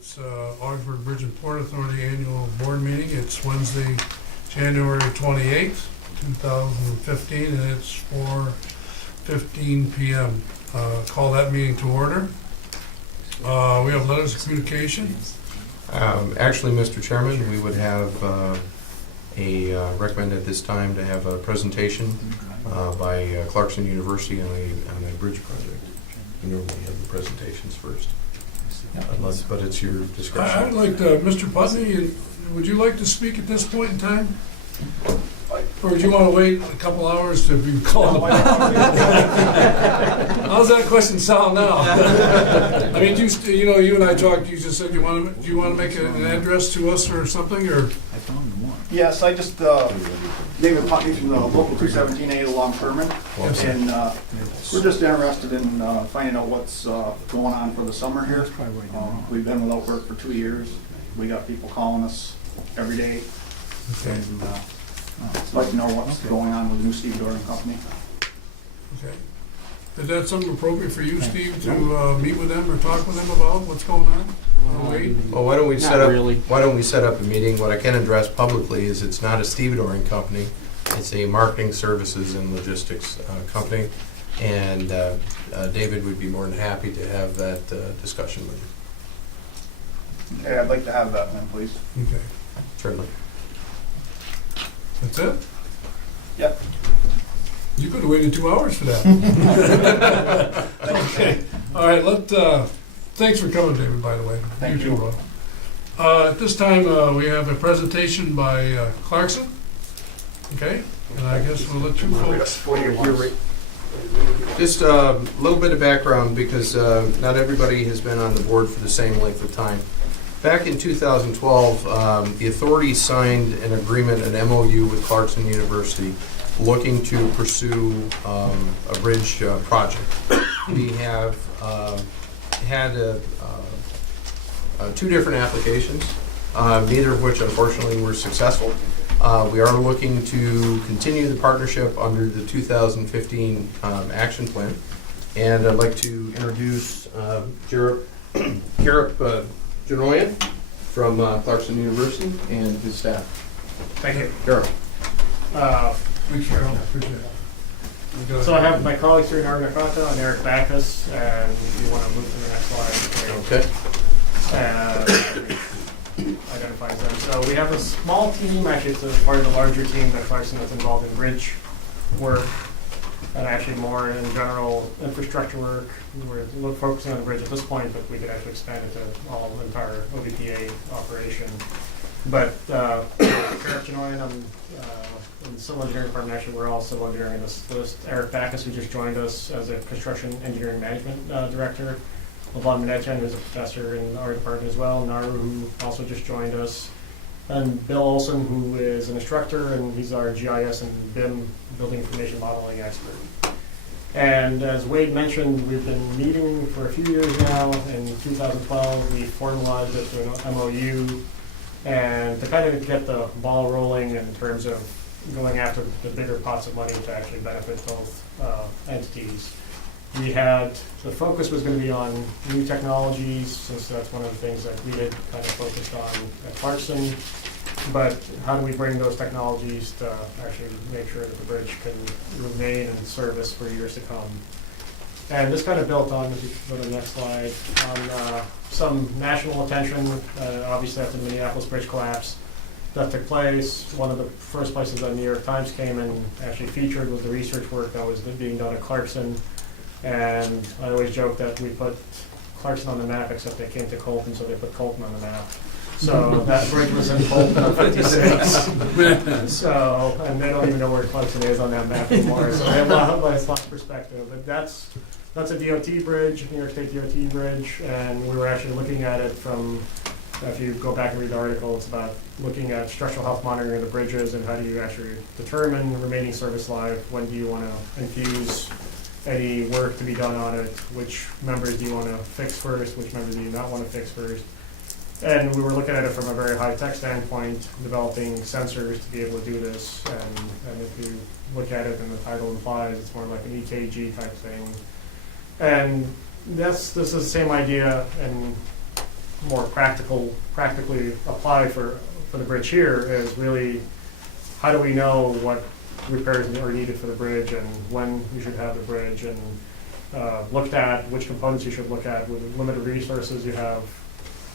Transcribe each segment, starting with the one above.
It's Augsburg Bridge and Port Authority Annual Board Meeting. It's Wednesday, January 28th, 2015, and it's 4:15 p.m. Call that meeting to order. We have letters of communication. Actually, Mr. Chairman, we would have recommend at this time to have a presentation by Clarkson University on a bridge project. We normally have the presentations first. Unless, but it's your discretion. I'd like to, Mr. Putney, would you like to speak at this point in time? Or would you want to wait a couple hours to be called? How's that question sound now? I mean, you and I talked. You just said do you want to make an address to us or something, or? Yes, I just David Putney from the local 217A, the Long Sherman, Yes, and we're just interested in finding out what's going on for the summer here. We've been without work for 2 years. We got people calling us every day. Okay. And, I'd like to know what's going on with the new Steve Doran company. Okay. Is that something appropriate for you, Steve, to meet with them or talk with them about what's going on? Wait. Well, why don't we set up a meeting? What I can address publicly is it's not a stevedoring company. It's a marketing services and logistics company. And David would be more than happy to have that discussion with you. Okay, I'd like to have that then, please. Okay. Certainly. That's it? Yep. You could have waited 2 hours for that. Okay. All right. Thanks for coming, David, by the way. Thank you. too, Rob. At this time, we have a presentation by Clarkson. Okay. And I guess we'll let you folks. Just a little bit of background because not everybody has been on the board for the same length of time. Back in 2012, the authorities signed an agreement, an MOU with Clarkson University, looking to pursue a bridge project. We have had two different applications, neither of which unfortunately were successful. We are looking to continue the partnership under the 2015 action plan, and I'd like to introduce Garrett Janoyan from Clarkson University and his staff. Thank you. Garrett. Thanks, Carol. Appreciate it. So I have my colleagues here in Argonauta and Eric Backus, and if you want to move to the next slide. Okay. Identifies them. So we have a small team, actually it's a part of the larger team that Clarkson is involved in bridge work, and actually more in general infrastructure work. We're focusing on the bridge at this point, but we could actually expand it to all entire OBPA operation. But Eric Janoyan, I'm in the civil engineering department. Actually, we're all civil engineering in this list. Eric Backus, who just joined us as a construction engineering management director. Levon Menetjan, who's a professor in our department as well. Naru, who also just joined us. And Bill Olson, who is an instructor, and he's our GIS and BIM, building information modeling expert. And as Wade mentioned, we've been meeting for a few years now. In 2012, we formalized it through an MOU, and to kind of get the ball rolling in terms of going after the bigger pots of money to actually benefit both entities. The focus was going to be on new technologies, since that's one of the things that we had kind of focused on at Clarkson. But how do we bring those technologies to actually make sure that the bridge can remain in service for years to come? And this kind of built on, if you go to the next slide, on some national attention, obviously after the Minneapolis bridge collapse that took place. One of the first places that New York Times came and actually featured was the research work that was being done at Clarkson. And I always joke that we put Clarkson on the map, except they came to Colton, so they put Colton on the map. So that bridge was in Colton in '56. So, and they don't even know where Clarkson is on that map anymore. So they have a lot of perspective. But that's a DOT bridge, New York State DOT bridge, and we were actually looking at it from, if you go back and read the article, it's about looking at structural health monitoring of the bridges and how do you actually determine remaining service life, when do you want to infuse any work to be done on it, which members do you want to fix first, which members do you not want to fix first. And we were looking at it from a very high-tech standpoint, developing sensors to be able to do this. And if you look at it, and the title implies, it's more like an EKG type thing. And this is the same idea, and more practically apply for the bridge here is really, how do we know what repairs are needed for the bridge and when you should have the bridge, and looked at which components you should look at with the limited resources you have.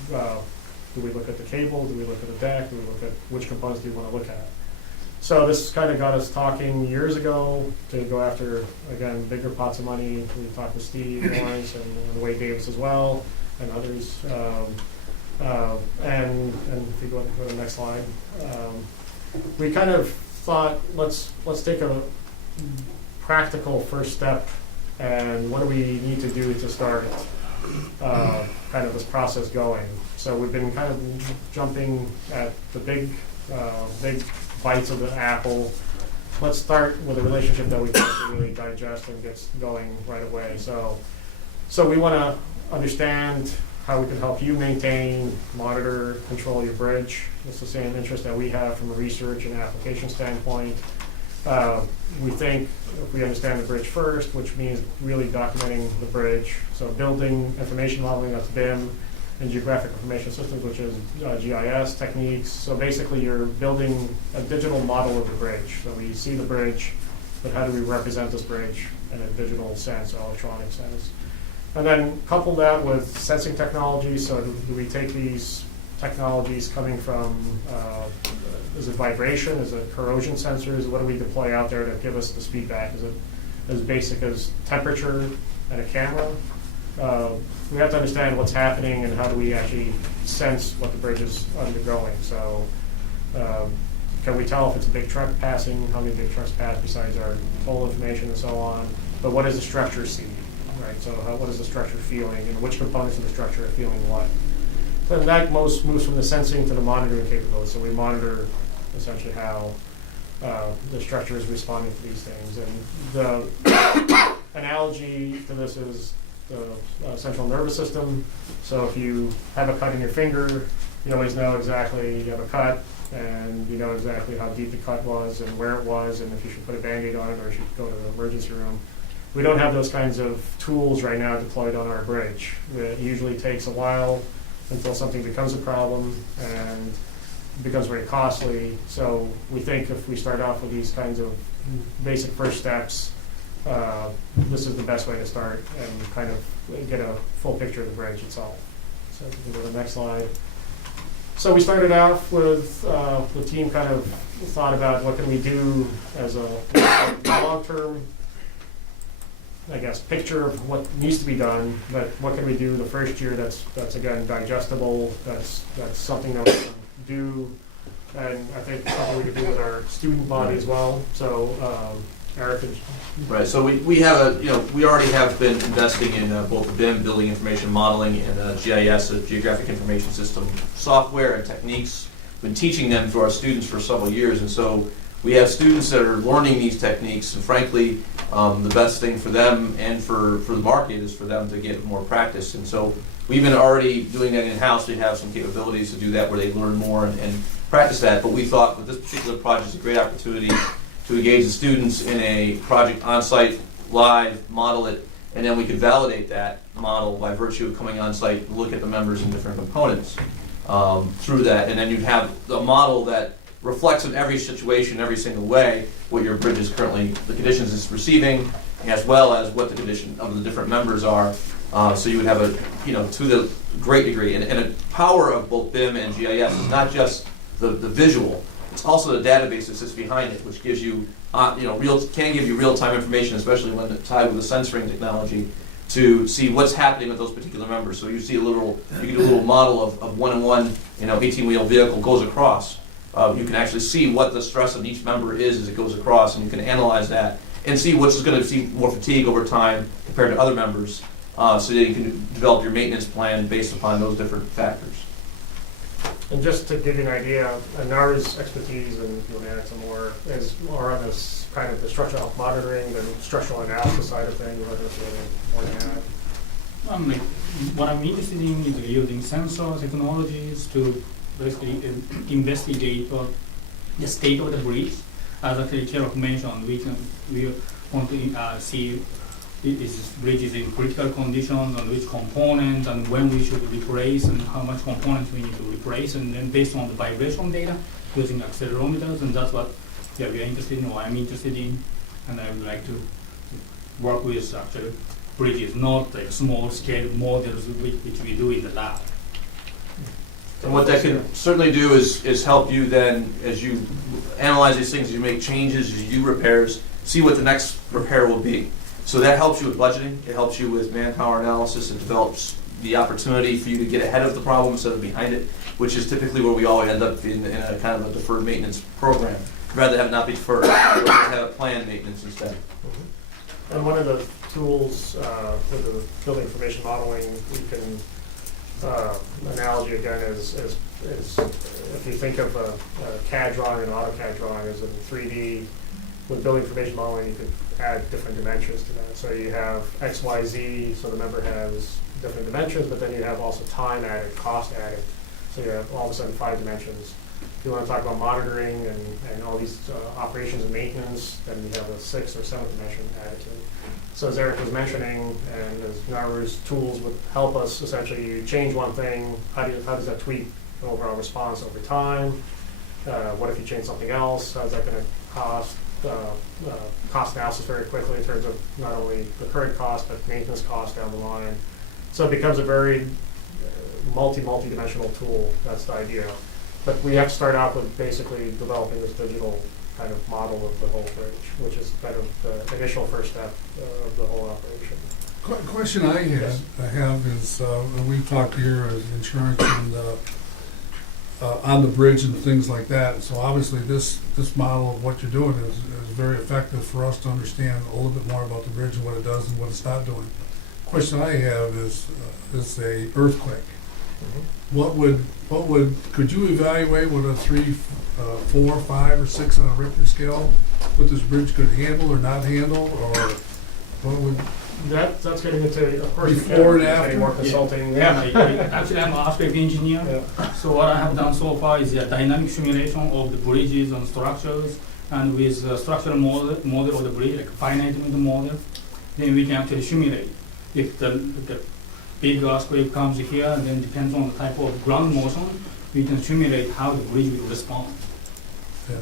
Do we look at the cable? Do we look at the deck? Do we look at which components do you want to look at? So this kind of got us talking years ago to go after, again, bigger pots of money. We talked with Steve Lawrence and Wade Davis as well, and others. And if you go to the next slide, we kind of thought, let's take a practical first step, and what do we need to do to start kind of this process going. So we've been kind of jumping at the big bites of the apple. Let's start with a relationship that we can really digest and gets going right away. So we want to understand how we can help you maintain, monitor, control your bridge. It's the same interest that we have from a research and application standpoint. We think if we understand the bridge first, which means really documenting the bridge, so building information modeling, that's BIM, and geographic information systems, which is GIS techniques. So basically you're building a digital model of the bridge. So we see the bridge, but how do we represent this bridge in a digital sense, or electronic sense? And then couple that with sensing technology. So do we take these technologies coming from, is it vibration, is it corrosion sensors? What do we deploy out there to give us this feedback? Is it as basic as temperature and a camera? We have to understand what's happening and how do we actually sense what the bridge is undergoing. So can we tell if it's a big truck passing, how many big trucks pass besides our toll information and so on? But what does the structure see, right? So what is the structure feeling, and which components of the structure are feeling what? And that moves from the sensing to the monitoring capability. So we monitor essentially how the structure is responding to these things. And the analogy to this is the central nervous system. So if you have a cut in your finger, you always know exactly you have a cut, and you know exactly how deep the cut was and where it was, and if you should put a Band-Aid on it or you should go to the emergency room. We don't have those kinds of tools right now deployed on our bridge. It usually takes a while until something becomes a problem and becomes very costly. So we think if we start off with these kinds of basic first steps, this is the best way to start and kind of get a full picture of the bridge itself. So we can go to the next slide. So we started off with the team kind of thought about what can we do as a long-term, I guess, picture of what needs to be done, but what can we do the first year that's again digestible, that's something that we can do, and I think something we can do with our student body as well. So Eric is right. So we have we already have been investing in both the BIM, building information modeling, and GIS, geographic information system software and techniques. Been teaching them to our students for several years, and so we have students that are learning these techniques, and frankly, the best thing for them and for the market is for them to get more practice. And so we've been already doing that in-house. We have some capabilities to do that where they learn more and practice that. But we thought that this particular project is a great opportunity to engage the students in a project on-site, live, model it, and then we could validate that model by virtue of coming on-site, look at the members and different components through that. And then you'd have a model that reflects in every situation, every single way, what your bridge is currently, the conditions it's receiving, as well as what the condition of the different members are. So you would have to the great degree. And the power of both BIM and GIS is not just the visual, it's also the database that sits behind it, which gives you, can give you real-time information, especially when it's tied with the sensoring technology, to see what's happening with those particular members. So you see you can do a little model of one-on-one, 18-wheel vehicle goes across. You can actually see what the stress of each member is as it goes across, and you can analyze that and see which is going to see more fatigue over time compared to other members, so that you can develop your maintenance plan based upon those different factors. And just to give you an idea, Nara's expertise, and you'll add some more, is more on this kind of the structural health monitoring, the structural analysis side of things. Whether it's more than that. What I'm interested in is using sensor technologies to basically investigate the state of the bridge. As actually Carol mentioned, we want to see is this bridge is in critical condition, and which components, and when we should replace, and how much components we need to replace, and then based on the vibration data, using accelerometers, and that's what we are interested in, or I'm interested in, and I would like to work with actually bridges, not like small scale models which we do in the lab. And what that can certainly do is help you then, as you analyze these things, you make changes, as you do repairs, see what the next repair will be. So that helps you with budgeting, it helps you with manpower analysis, it develops the opportunity for you to get ahead of the problem instead of behind it, which is typically where we always end up in a kind of a deferred maintenance program. Rather have it not be deferred, rather have a planned maintenance instead. And one of the tools with the building information modeling, we can, analogy again is if you think of a CAD drawing and AutoCAD drawing as in 3D, with building information modeling, you could add different dimensions to that. So you have X, Y, Z, so the member has different dimensions, but then you have also time added, cost added. So you have all of a sudden 5 dimensions. If you want to talk about monitoring and all these operations and maintenance, then you have a 6th or 7th dimension added to it. So as Eric was mentioning, and as Narver's tools would help us, essentially you change one thing, how does that tweak the overall response over time? What if you change something else? How's that going to cost? Cost analysis very quickly in terms of not only the current cost, but maintenance cost down the line. So it becomes a very multi-dimensional tool. That's the idea. But we have to start out with basically developing this digital kind of model of the whole bridge, which is kind of the initial first step of the whole operation. Question I have is, when we talked here as insurance and on the bridge and things like that, so obviously this model of what you're doing is very effective for us to understand a little bit more about the bridge and what it does and what it's not doing. Question I have is a earthquake. Could you evaluate what a 3, 4, 5, or 6 on a Richter scale, what this bridge could handle or not handle, or what would? That's getting into, of course, Before and after? getting more consulting. Actually, I'm an earthquake engineer. Yeah. So what I have done so far is a dynamic simulation of the bridges and structures, and with a structural model of the bridge, like a finite dimensional model, then we can actually simulate. If the big earthquake comes here, and then depends on the type of ground motion, we can simulate how the bridge will respond. Yeah.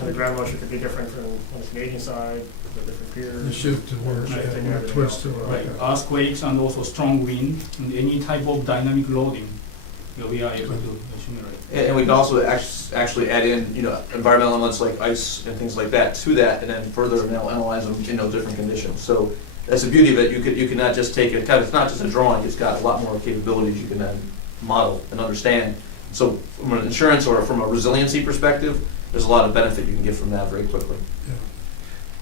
And the ground motion could be different from on the Canadian side, the different piers. The shift to where Shifting more everything twist to else. it. Right, earthquakes and also strong wind, and any type of dynamic loading, we are able to simulate. And we can also actually add in, environmental elements like ice and things like that to that, and then further analyze them in those different conditions. So that's the beauty of it. You can not just take it, it's not just a drawing, it's got a lot more capabilities you can then model and understand. So from an insurance or from a resiliency perspective, there's a lot of benefit you can get from that very quickly.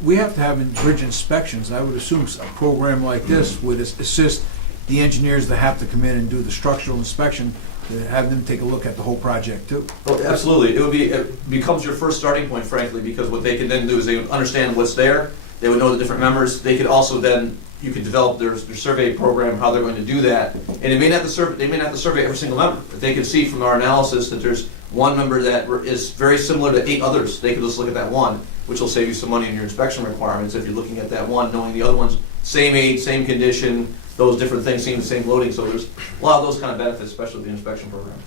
We have to have bridge inspections. I would assume a program like this would assist the engineers that have to come in and do the structural inspection, to have them take a look at the whole project too. Oh, absolutely. It becomes your first starting point, frankly, because what they can then do is they would understand what's there. They would know the different members. They could also then, you could develop their survey program, how they're going to do that. And they may not have to survey every single member. But they could see from our analysis that there's one member that is very similar to 8 others. They could just look at that one, which will save you some money in your inspection requirements if you're looking at that one, knowing the other one's same age, same condition, those different things, seeing the same loading. So there's a lot of those kind of benefits, especially with the inspection program.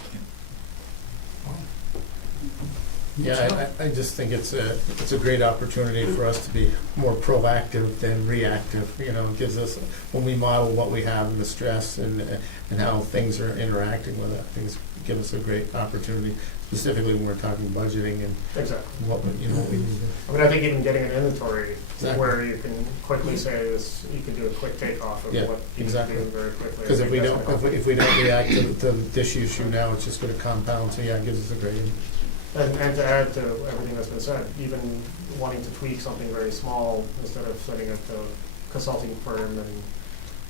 Yeah, I just think it's a great opportunity for us to be more proactive than reactive. It gives us, when we model what we have and the stress and how things are interacting with it, things give us a great opportunity, specifically when we're talking budgeting and Exactly. what we need. I mean, I think even getting an inventory Exactly. where you can quickly say this, you can do a quick takeoff of Yeah, what you exactly. can do very quickly. Because I if think we that's don't, gonna help. if we don't react to this issue now, it's just going to compound. So yeah, it gives us a great. And to add to everything that's been said, even wanting to tweak something very small, instead of setting up the consulting firm and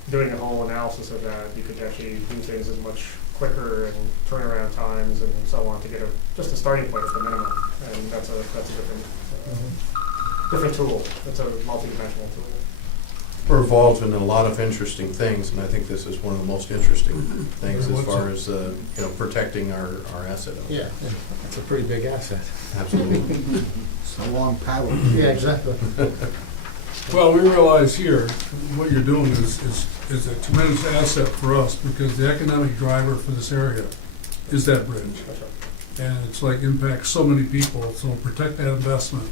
doing a whole analysis of that, you could actually do things as much quicker and turnaround times and so on to get just a starting point at the minimum. And that's a different tool. It's a multi-dimensional tool. We're involved in a lot of interesting things, and I think this is one of the most interesting things as far as protecting our asset. Yeah, it's a pretty big asset. Absolutely. It's a long power. Yeah, exactly. Well, we realize here, what you're doing is a tremendous asset for us, because the economic driver for this area is that bridge. And it's like impacts so many people, so protect that investment,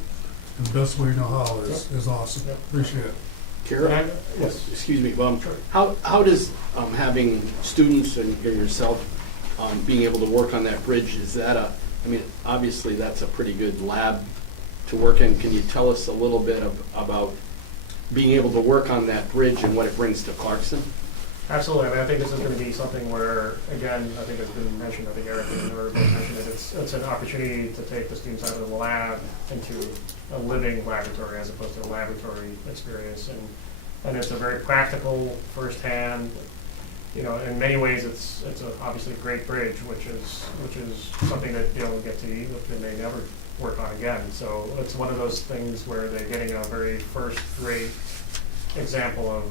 and the best way you know how is awesome. Appreciate it. Kara? Yes. Excuse me, Sure. how does having students and yourself being able to work on that bridge, is that I mean, obviously that's a pretty good lab to work in. Can you tell us a little bit about being able to work on that bridge and what it brings to Clarkson? Absolutely. I mean, I think this is going to be something where, again, I think it's been mentioned, I think Eric and Nora both mentioned it, it's an opportunity to take the students out of the lab into a living laboratory as opposed to a laboratory experience. And it's a very practical, firsthand, you know, in many ways it's obviously a great bridge, which is something that they'll get to eat and they never work on again. So it's one of those things where they're getting a very first-rate example of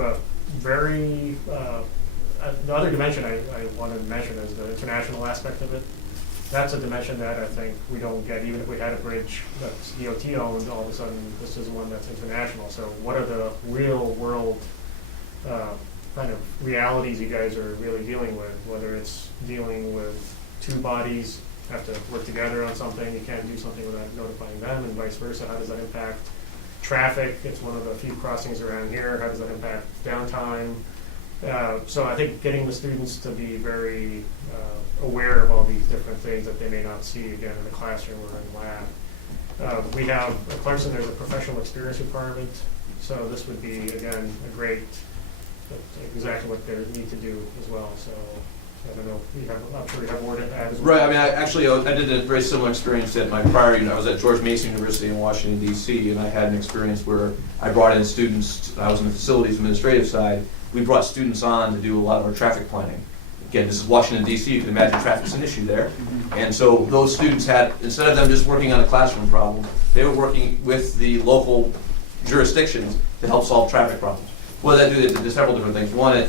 a very, the other dimension I wanted to mention is the international aspect of it. That's a dimension that I think we don't get, even if we had a bridge that's DOT owned, all of a sudden this is one that's international. So what are the real world kind of realities you guys are really dealing with, whether it's dealing with two bodies have to work together on something, you can't do something without notifying them, and vice versa. How does that impact traffic? It's one of the few crossings around here. How does that impact downtime? So I think getting the students to be very aware of all these different things that they may not see again in the classroom or in the lab. We have at Clarkson, there's a professional experience requirement, so this would be again a great, exactly what they need to do as well. So I don't know, I'm sure you have more to add as well. Right, I mean, I did a very similar experience at my prior unit. I was at George Mason University in Washington, D.C., and I had an experience where I brought in students. I was on the facilities administrative side. We brought students on to do a lot of our traffic planning. Again, this is Washington, D.C., you can imagine traffic's an issue there. And so those students had, instead of them just working on a classroom problem, they were working with the local jurisdictions to help solve traffic problems. What did that do? They did several different things. One, it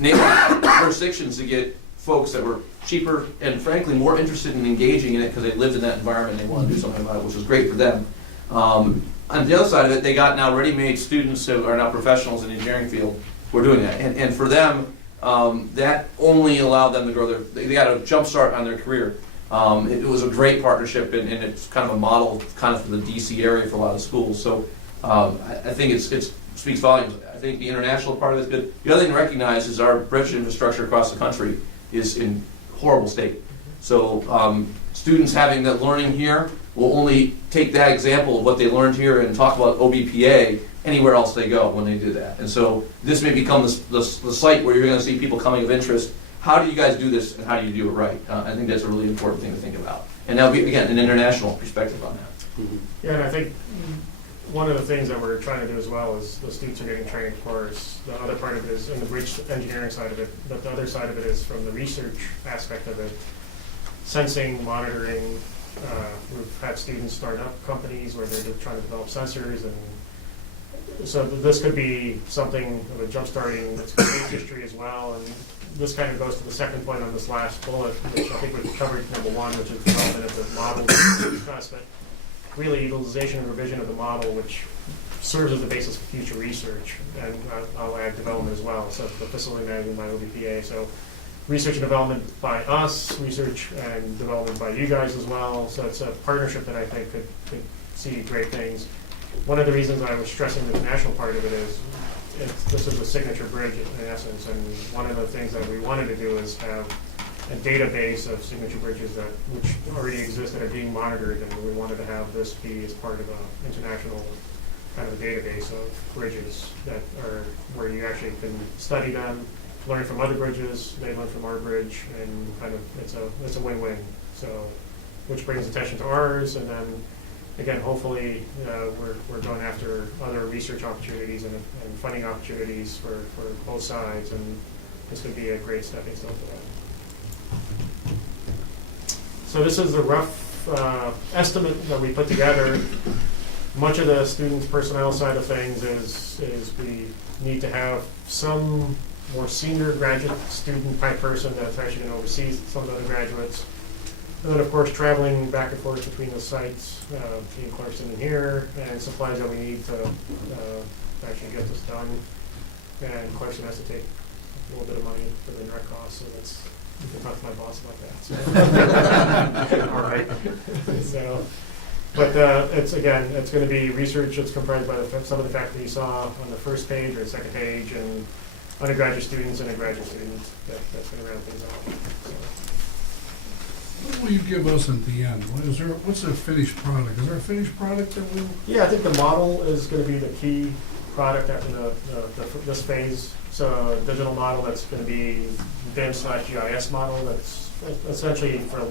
enabled jurisdictions to get folks that were cheaper and frankly more interested in engaging in it because they lived in that environment and they wanted to do something about it, which was great for them. On the other side of it, they got now ready-made students who are now professionals in the engineering field who are doing that. And for them, that only allowed them to grow they got a jump start on their career. It was a great partnership and it's kind of a model kind of for the DC area for a lot of schools. So I think it speaks volumes. I think the international part of it is good. The other thing to recognize is our bridge infrastructure across the country is in horrible state. So students having that learning here will only take that example of what they learned here and talk about OBPA anywhere else they go when they do that. And so this may become the site where you're going to see people coming of interest. How do you guys do this and how do you do it right? I think that's a really important thing to think about. And that'll be, again, an international perspective on that. Yeah, and I think one of the things that we're trying to do as well is the students are getting trained, of course. The other part of it is in the bridge engineering side of it, but the other side of it is from the research aspect of it, sensing, monitoring. We've had students start up companies where they're trying to develop sensors, and so this could be something of a jump-starting that's great history as well. And this kind of goes to the second point on this last bullet, which I think we've covered number one, which is development of the model discussed, but really utilization and revision of the model, which serves as the basis for future research, and I'll add development as well. So the facility management by OBPA. So research and development by us, research and development by you guys as well. So it's a partnership that I think could see great things. One of the reasons I was stressing the international part of it is this is a signature bridge in essence, and one of the things that we wanted to do is have a database of signature bridges which already exist that are being monitored, and we wanted to have this be as part of an international kind of database of bridges that are where you actually can study them, learn from other bridges, they learn from our bridge, and kind of it's a win-win. So, which brings attention to ours, and then again, hopefully we're going after other research opportunities and funding opportunities for both sides, and this could be a great stepping stone for that. So this is the rough estimate that we put together. Much of the students' personnel side of things is we need to have some more senior graduate student type person that's actually going to oversee some of the other graduates. And then, of course, traveling back and forth between the sites, between Clarkson and here, and supplies that we need to actually get this done. And Clarkson has to take a little bit of money for the direct costs, so that's, you can talk to my boss about that. So. All right. So, but it's, again, it's going to be research that's comprised by some of the faculty you saw on the first page or the second page, and undergraduate students and a graduate student that's going to round things out. So. What will you give us at the end? What's the finished product? Is there a finished product that will? Yeah, I think the model is going to be the key product after this phase. So a digital model that's going to be BIM/GIS model that's essentially, for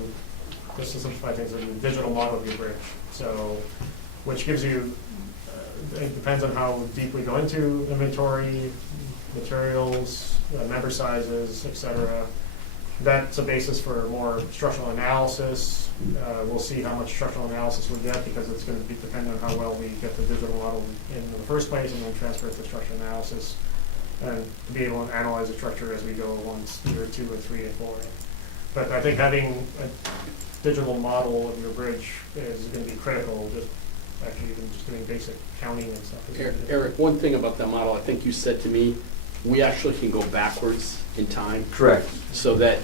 just to simplify things, a digital model of your bridge. So, which gives you, it depends on how deep we go into inventory, materials, member sizes, etc. That's a basis for more structural analysis. We'll see how much structural analysis we get, because it's going to be dependent on how well we get the digital model in the first place and then transfer it to structural analysis, and to be able to analyze the structure as we go once, year 2 or 3 and 4. But I think having a digital model of your bridge is going to be critical, just actually even just doing basic counting and stuff. Eric, one thing about that model, I think you said to me, we actually can go backwards in time. Correct. So that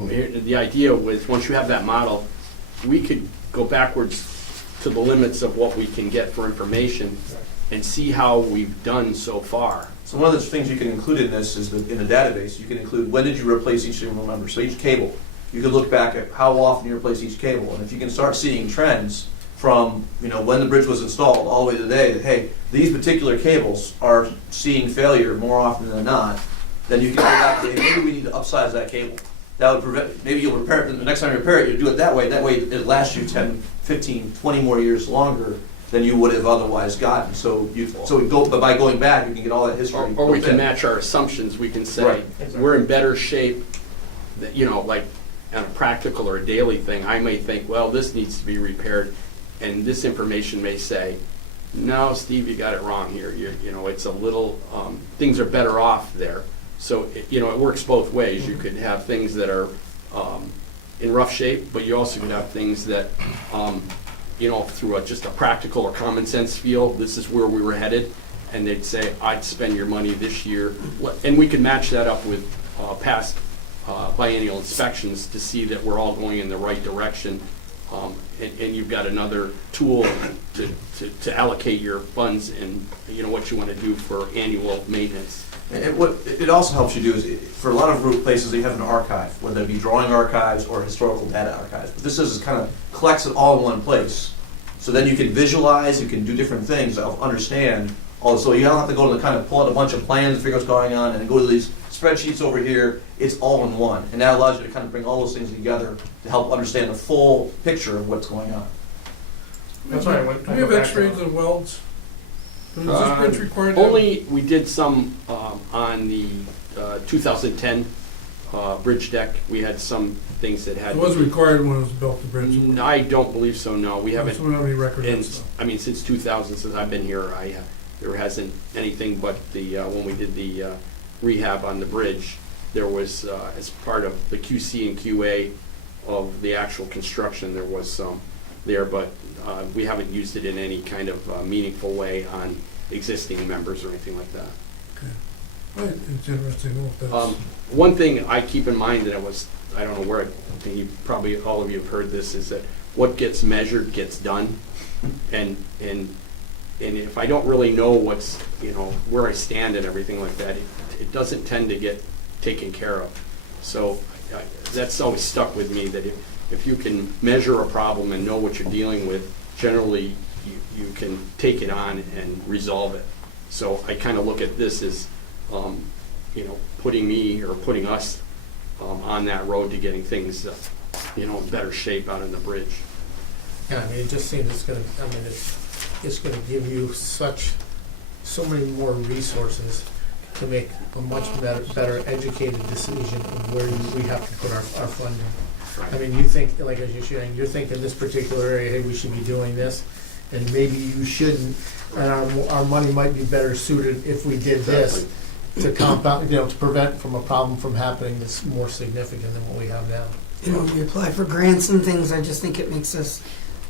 the idea was, once you have that model, we could go backwards to the limits of what we can get for information and see how we've done so far. So one of the things you can include in this is that in the database, you can include when did you replace each single member. So each cable, you can look back at how often you replace each cable. And if you can start seeing trends from when the bridge was installed all the way to today, that hey, these particular cables are seeing failure more often than not, then you can go back and say, maybe we need to upsize that cable. That would prevent, maybe you'll repair it, the next time you repair it, you do it that way it lasts you 10, 15, 20 more years longer than you would have otherwise gotten. So but by going back, you can get all that history. Or we can match our assumptions. We can say, Right. Exactly. we're in better shape, that, like on a practical or a daily thing, I may think, well, this needs to be repaired, and this information may say, no, Steve, you got it wrong here. It's a little, things are better off there. So, it works both ways. You could have things that are in rough shape, but you also could have things that, through just a practical or common sense feel, this is where we were headed, and they'd say, I'd spend your money this year. And we can match that up with past biennial inspections to see that we're all going in the right direction. And you've got another tool to allocate your funds and what you want to do for annual maintenance. And what it also helps you do is, for a lot of places, you have an archive, whether it be drawing archives or historical data archives. But this is kind of collects it all in one place. So then you can visualize, you can do different things, understand. Also, you don't have to go to pull out a bunch of plans and figure out what's going on, and then go to these spreadsheets over here. It's all in one. And that allows you to kind of bring all those things together to help understand the full picture of what's going on. That's right. Do we have X-rays of welds? Is this bridge required? Only we did some on the 2010 bridge deck. We had some things that had. It wasn't required when it was built, the bridge? I don't believe so, no. We haven't. So we don't have any record of stuff. Since 2000, since I've been here, there hasn't anything but when we did the rehab on the bridge, there was, as part of the QC and QA of the actual construction, there was some there, but we haven't used it in any kind of meaningful way on existing members or anything like that. Okay. Right, it's interesting to know if that's... One thing I keep in mind, that I don't know where, probably all of you have heard this, is that what gets measured gets done. And if I don't really know what's, where I stand and everything like that, it doesn't tend to get taken care of. So that's always stuck with me, that if you can measure a problem and know what you're dealing with, generally you can take it on and resolve it. So I kind of look at this as, putting us on that road to getting things, in better shape out in the bridge. Yeah, it just seems it's gonna give you so many more resources to make a much better educated decision of where we have to put our funding. You think, like as you're saying, you're thinking this particular area, hey, we should be doing this, and maybe you shouldn't, and our money might be better suited if we did this to compound, to prevent from a problem from happening that's more significant than what we have now. you know, we apply for grants and things, I just think it makes us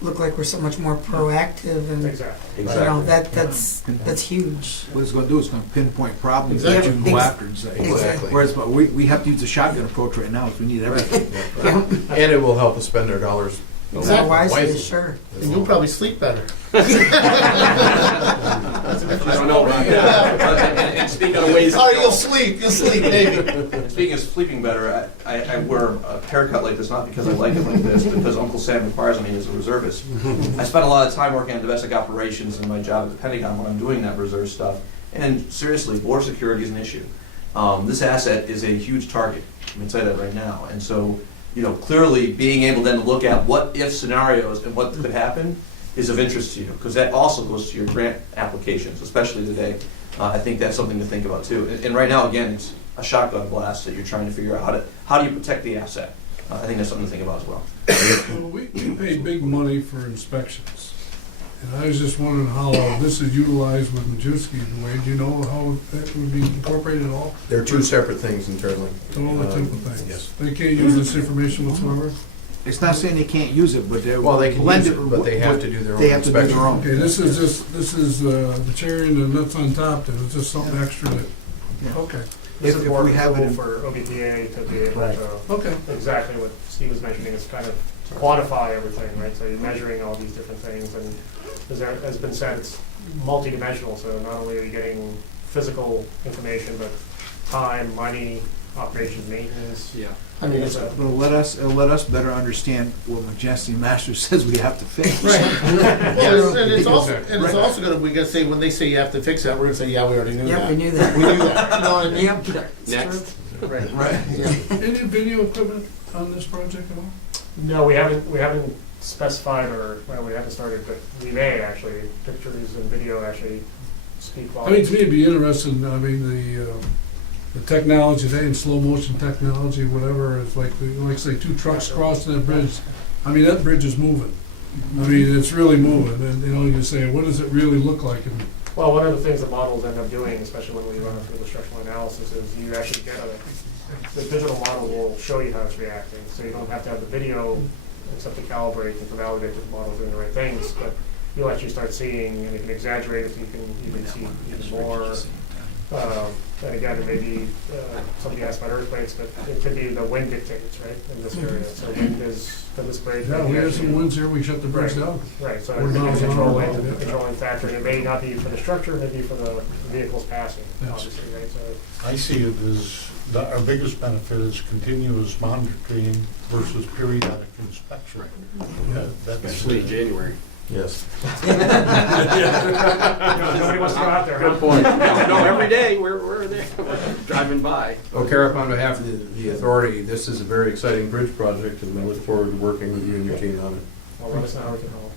look like we're so much more proactive and, Exactly. you know, that's huge. What it's gonna do is gonna pinpoint problems that you can go after and say. Exactly. Whereas, but we have to use the shotgun approach right now, if we need everything. And it will help us spend our dollars More wisely, wisely. sure. And you'll probably sleep better. I don't know, Ron. And speaking of ways. Oh, you'll sleep, maybe. And speaking of sleeping better, I wear a haircut like this not because I like it like this, but because Uncle Sam requires me as a reservist. I spend a lot of time working on domestic operations in my job at the Pentagon when I'm doing that reserve stuff. And seriously, border security is an issue. This asset is a huge target. I can tell you that right now. And so, you know, clearly being able then to look at what if scenarios and what could happen is of interest to you, because that also goes to your grant applications, especially today. I think that's something to think about too. And right now, again, it's a shotgun blast that you're trying to figure out how do you protect the asset. I think that's something to think about as well. Well, we pay big money for inspections. And I was just wondering how this is utilized with Majewski. The way, do you know how that would be incorporated at all? They're two separate things internally. All the type of things? Yes. They can't use this information whatsoever? It's not saying they can't use it, but they're. Well, they can use blended- it, but they have to do their own They have to do their inspection. own. Okay, this is the cherry and the nuts on top, then, it's just something extra that, Yeah. okay, This If- is if more we have it tool in- for OBPA to be able Right. to, okay. exactly what Steve was mentioning, is kind of to quantify everything, right? So you're measuring all these different things, and as there has been said, it's multidimensional, so not only are you getting physical information, but time, money, operations, maintenance. Yeah. I mean, It's a- It'll let us better understand what Majesty Master says we have to fix. Right. Well, and it's also, Right. gonna, we gotta say, when they say you have to fix that, we're gonna say, yeah, we already knew Yep, that. we knew that. We knew that, you know what I mean? Yep, it's Next. true. Right. Right. Any video equipment on this project at all? No, we haven't specified, or, well, we haven't started, but we may actually, pictures and video actually speak I mean, volumes. to me, it'd be interesting, I mean, the technology today, in slow motion technology, whatever, is like say two trucks crossing that bridge. I mean, that bridge is moving. I mean, it's really moving, and, you know, you say, what does it really look like? And Well, one of the things that models end up doing, especially when we run it through the structural analysis, is you actually get the digital model will show you how it's reacting, so you don't have to have the video except to calibrate and to validate that the model's doing the right things, but you'll actually start seeing, and you can exaggerate it, so you can even see even more. And again, it may be, somebody asked about earthquakes, but it could be the wind dictates, right, in this area, so wind is, for this bridge. yeah, we had some winds here, we shut the bridge down. Right, so Or it's miles a an hour. controlling factor, and it may not be for the structure, maybe for the vehicles passing, Yes. obviously, right, so. I see it as, our biggest benefit is continuous monitoring versus periodic inspection. That's- Especially in January. Yes. Nobody wants to go out there, huh? Good point. No, every day, we're there, driving by. Well, Carrick, on behalf of the authority, this is a very exciting bridge project, and we look forward to working with you and your team on it. Well, let us know how we can help.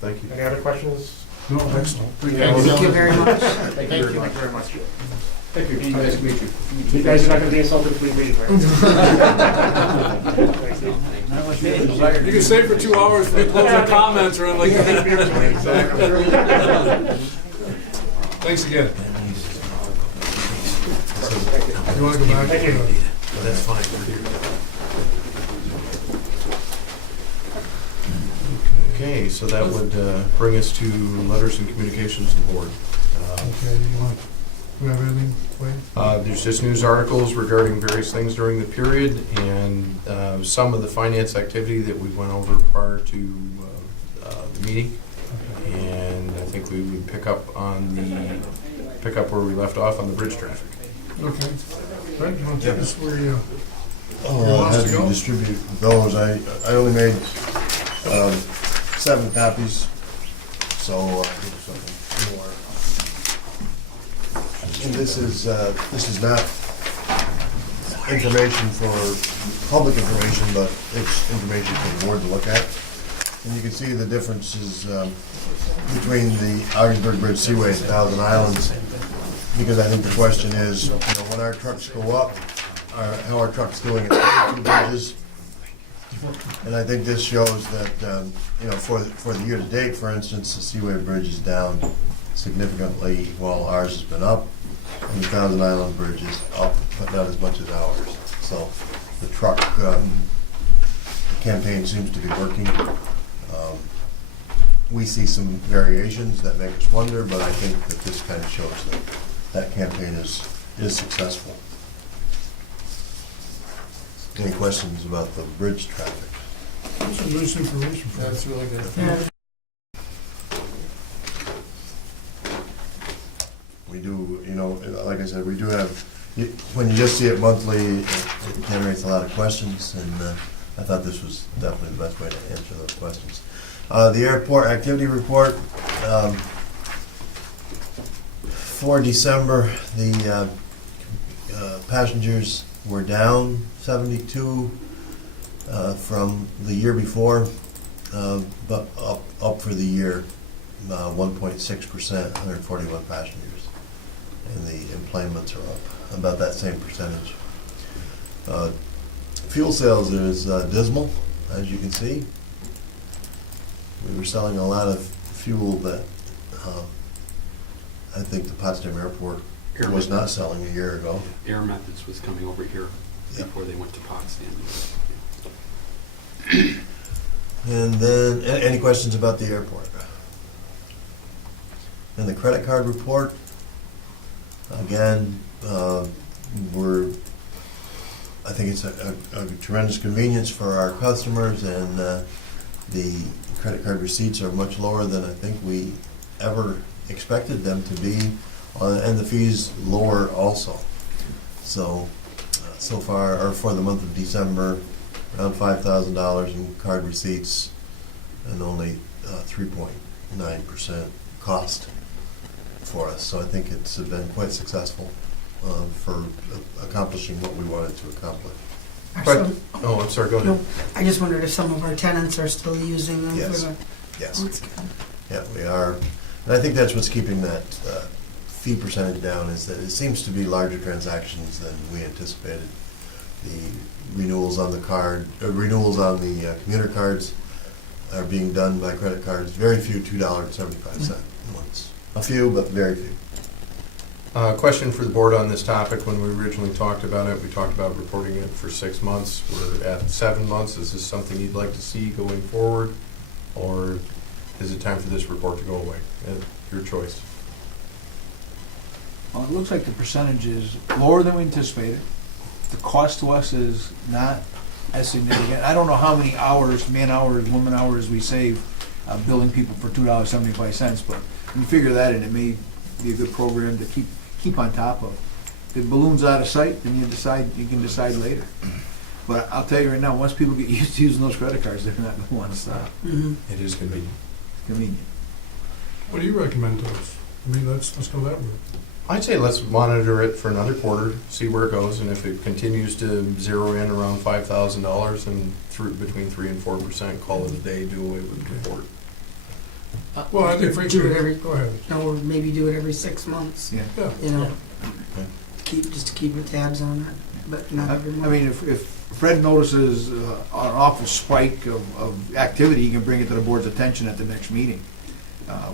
Thank you. Any other questions? No, excellent. Thank you very much. Thank you very much. Thank you. Nice to meet you. You guys are not gonna be insulted if we leave, right? Thanks, Steve. You can stay for 2 hours for the closing comments or like. Thanks again. You wanna go back? Thank you. That's fine. Okay, so that would bring us to letters and communications to the board. Okay, you want, do you have anything, Wayne? There's just news articles regarding various things during the period, and some of the finance activity that we went over prior to the meeting. And I think we would pick up where we left off on the bridge traffic. Okay. Brent, you want to take us where you? Oh, You want I'll us have to you go? distribute those. I only made 7 copies, so give something more. And this is not information for public information, but it's information for the board to look at. And you can see the differences between the Ogdensburg Bridge Seaway and Thousand Islands, because I think the question is, when our trucks go up, how are trucks doing at the two bridges? And I think this shows that, for the year to date, for instance, the Seaway Bridge is down significantly while ours has been up, and the Thousand Island Bridge is up, but not as much as ours. So the truck campaign seems to be working. We see some variations that make us wonder, but I think that this kind of shows that that campaign is successful. Any questions about the bridge traffic? That's some nice information for us. That's really good. Yeah. We do, you know, like I said, we do have, when you just see it monthly, it generates a lot of questions, and I thought this was definitely the best way to answer those questions. The airport activity report, for December, the passengers were down 72 from the year before, but up for the year 1.6%, 141 passengers. And the employments are up about that same percentage. Fuel sales is dismal, as you can see. We were selling a lot of fuel that I think the Potsdam Airport was not selling a year ago. Air Methods was coming over here Yeah. before they went to Potsdam. And then, any questions about the airport? And the credit card report, again, I think it's a tremendous convenience for our customers, and the credit card receipts are much lower than I think we ever expected them to be, and the fees lower also. So, so far, or for the month of December, around $5,000 in card receipts, and only 3.9% cost for us. So I think it's been quite successful for accomplishing what we wanted to accomplish. But, oh, I'm sorry, go ahead. No, I just wondered if some of our tenants are still using them Yes. for the. Yes. That's good. Yeah, we are. And I think that's what's keeping that fee percentage down, is that it seems to be larger transactions than we anticipated. The renewals on the card, renewals on the commuter cards are being done by credit cards. Very few $2.75 ones. A few, but very few. Question for the board on this topic. When we originally talked about it, we talked about reporting it for 6 months. We're at 7 months. Is this something you'd like to see going forward? Or is it time for this report to go away? Your choice. Well, it looks like the percentage is lower than we anticipated. The cost to us is not as significant. I don't know how many hours, man hours, woman hours we save billing people for $2.75, but when you figure that in, it may be a good program to keep on top of. If it balloons out of sight, then you can decide later. But I'll tell you right now, once people get used to using those credit cards, they're not going to want to stop. Mm-hmm. It is convenient. Convenient. What do you recommend to us? I mean, let's go that route. I'd say let's monitor it for another quarter, see where it goes, and if it continues to zero in around $5,000 and between 3 and 4%, call it a day, do away with the report. Well, I think Do it every, go ahead. or maybe do it every 6 months, Yeah. Yeah. you know, Okay. just to keep the tabs on it, but not every month. I mean, if Fred notices an awful spike of activity, he can bring it to the board's attention at the next meeting.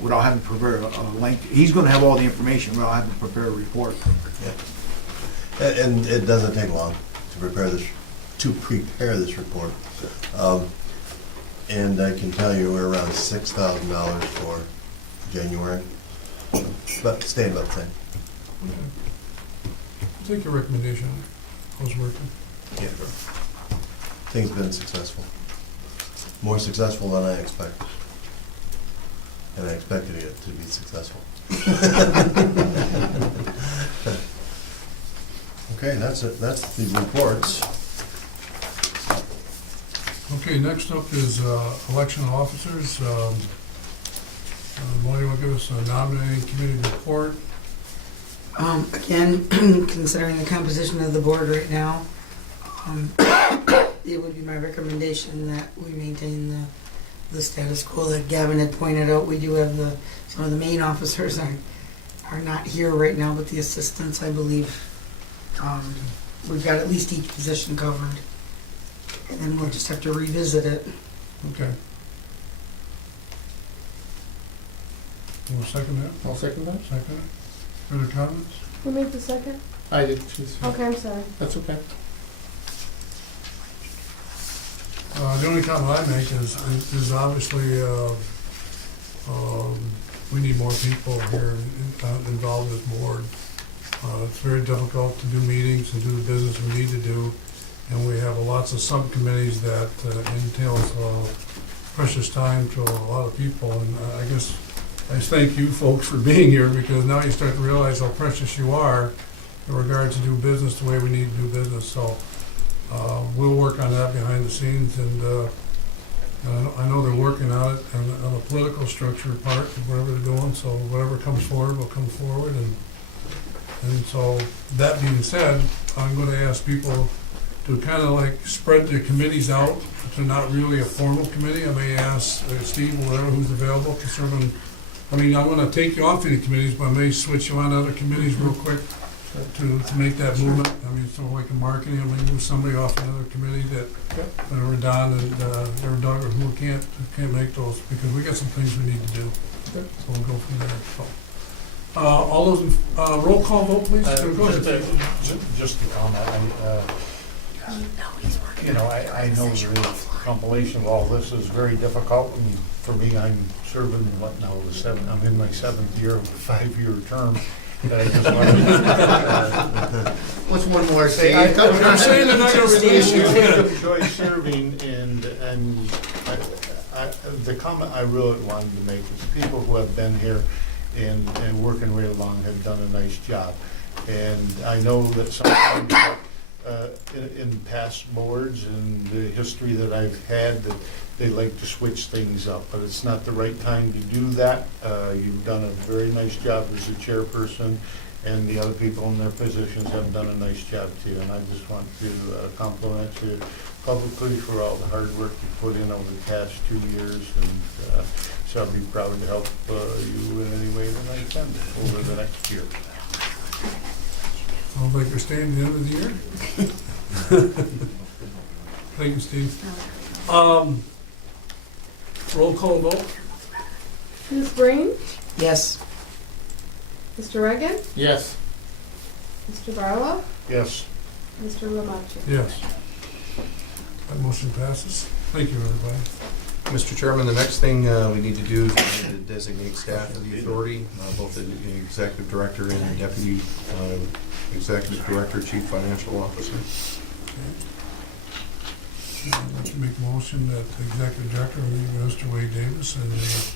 Without having to prepare a lengthy, he's going to have all the information without having to prepare a report. Yeah. And it doesn't take long to prepare this report. And I can tell you we're around $6,000 for January, but staying about the same. Okay. I'll take your recommendation. How's it working? Yeah. Things have been successful. More successful than I expected. And I expected it to be successful. Okay, that's it. That's the reports. Okay, next up is election of officers. Molly, you want to give us a nominating committee report? Again, considering the composition of the board right now, it would be my recommendation that we maintain the status quo that Gavin had pointed out. We do have some of the main officers are not here right now, but the assistants, I believe, we've got at least each position covered. And then we'll just have to revisit it. Okay. You want to second that? I'll second that. Second it. Further comments? Who made the second? I did choose. Okay, I'm sorry. That's okay. The only comment I make is obviously, we need more people here involved with the board. It's very difficult to do meetings and do the business we need to do, and we have lots of subcommittees that entails precious time to a lot of people, and I guess I thank you folks for being here, because now you start to realize how precious you are in regards to do business the way we need to do business, so we'll work on that behind the scenes, and I know they're working on it, and on the political structure part of whatever they're doing, so whatever comes forward will come forward, and so, that being said, I'm gonna ask people to kind of like spread the committees out. If they're not really a formal committee, I may ask Steve or whatever who's available to serve on, I mean, I'm gonna take you off any committees, but I may switch you on to other committees real quick to make that movement. I mean, so like in marketing, I may move somebody off another committee that are Don and or Doug or who can't make those, because we got some things we need to do. So we'll go from there, so. All those, roll call vote, please. Go ahead. Just a comment, I know the compilation of all this is very difficult, and for me, I'm serving, I'm in my 7th year of a 5-year term. I just wanted What's one more thing? I'm saying they're not gonna release you. I enjoy serving, and the comment I really wanted to make is people who have been here and working right along have done a nice job. And I know that sometimes in past boards and the history that I've had, that they like to switch things up, but it's not the right time to do that. You've done a very nice job as a chairperson, and the other people in their positions have done a nice job too. And I just want to compliment you publicly for all the hard work you put in over the past 2 years, and so I'll be proud to help you in any way that I can over the next year. Sounds like you're staying to the end of the year. Thank you, Steve. Roll call vote. Ms. Breen? Yes. Mr. Reagan? Yes. Mr. Barlow? Yes. Mr. Lamache? Yes. That motion passes. Thank you, everybody. Mr. Chairman, the next thing we need to do is we need to designate staff of the authority, both the executive director and deputy executive director, chief financial officer. I'd like to make a motion that the executive director would be Mr. Wade Davis, and the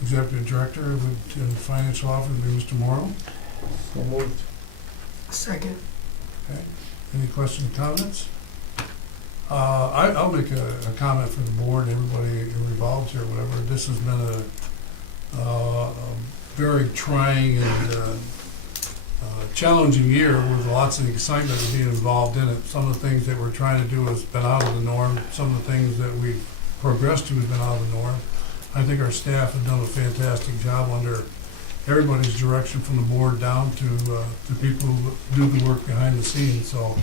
executive director and financial officer would be Mr. Morrow. So moved. Second. Okay. Any questions, comments? I'll make a comment for the board and everybody who involved here, whatever. This has been a very trying and challenging year with lots of excitement being involved in it. Some of the things that we're trying to do has been out of the norm. Some of the things that we've progressed to has been out of the norm. I think our staff have done a fantastic job under everybody's direction, from the board down to people who do the work behind the scenes. So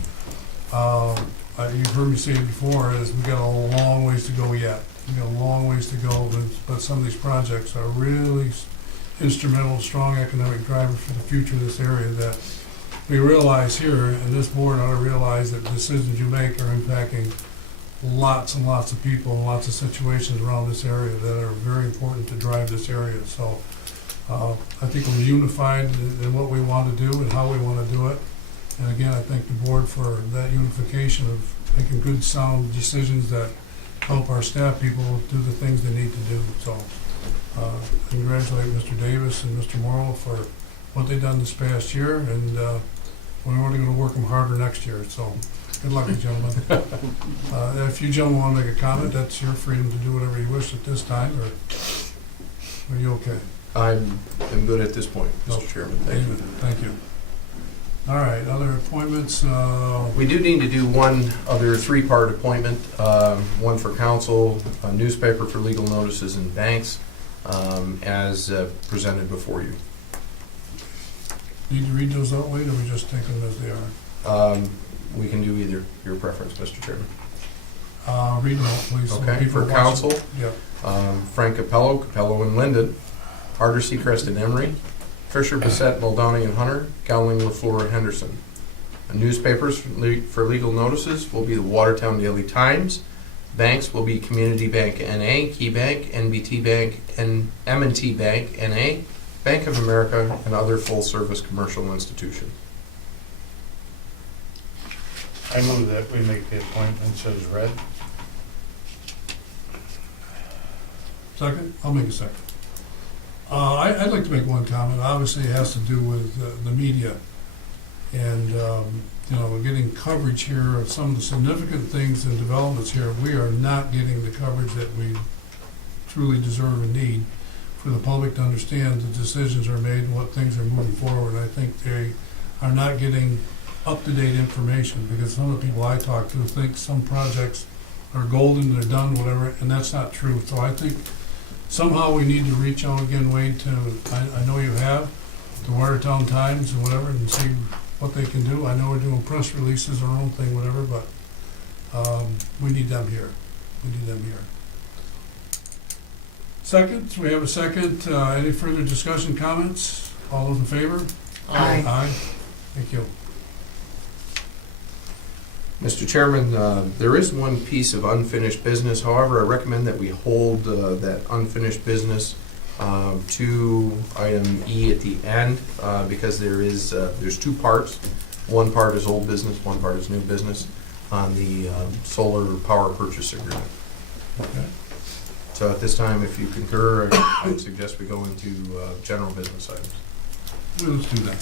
you've heard me say it before, is we've got a long ways to go yet. We've got a long ways to go, but some of these projects are really instrumental, strong economic drivers for the future of this area that we realize here, and this board ought to realize that the decisions you make are impacting lots and lots of people and lots of situations around this area that are very important to drive this area. So I think we're unified in what we want to do and how we want to do it. And again, I thank the board for that unification of making good, sound decisions that help our staff people do the things they need to do. So congratulate Mr. Davis and Mr. Morrow for what they've done this past year, and we're only going to work them harder next year. So good luck, gentlemen. If you gentlemen want to make a comment, that's your freedom to do whatever you wish at this time, or are you okay? I'm good at this point, Mr. Chairman. Thank you. Thank you. All right, other appointments. We do need to do one other 3-part appointment, one for council, a newspaper for legal notices, and banks, as presented before you. Need to read those out, Wade, or we just take them as they are? We can do either, your preference, Mr. Chairman. Read them out, please. so Okay, people for watching- council, Yeah. Frank Capello and Linden, Harder Seacrest and Emery, Fisher, Bissett, Muldowney and Hunter, Gowling, LaFleur, and Henderson. Newspapers for legal notices will be the Watertown Daily Times, Banks will be Community Bank NA, Key Bank, NBT Bank, and M&T Bank NA, Bank of America, and other full-service commercial institutions. I move that we make the appointments as read. Second? I'll make a second. I'd like to make one comment. Obviously, it has to do with the media. And, we're getting coverage here of some of the significant things and developments here. We are not getting the coverage that we truly deserve and need for the public to understand the decisions are made and what things are moving forward. I think they are not getting up-to-date information, because some of the people I talk to think some projects are golden, they're done, whatever, and that's not true. So I think somehow we need to reach out again, Wade, to, I know you have, the Watertown Times and whatever, and see what they can do. I know we're doing press releases, our own thing, whatever, but we need them here. We need them here. Second, we have a second. Any further discussion, comments? All those in favor? Aye. Aye. Thank you. Mr. Chairman, there is one piece of unfinished business. However, I recommend that we hold that unfinished business to item E at the end, because there's two parts. One part is old business, one part is new business on the solar power purchase agreement. Okay. So at this time, if you concur, I would suggest we go into general business items. Well, let's do that.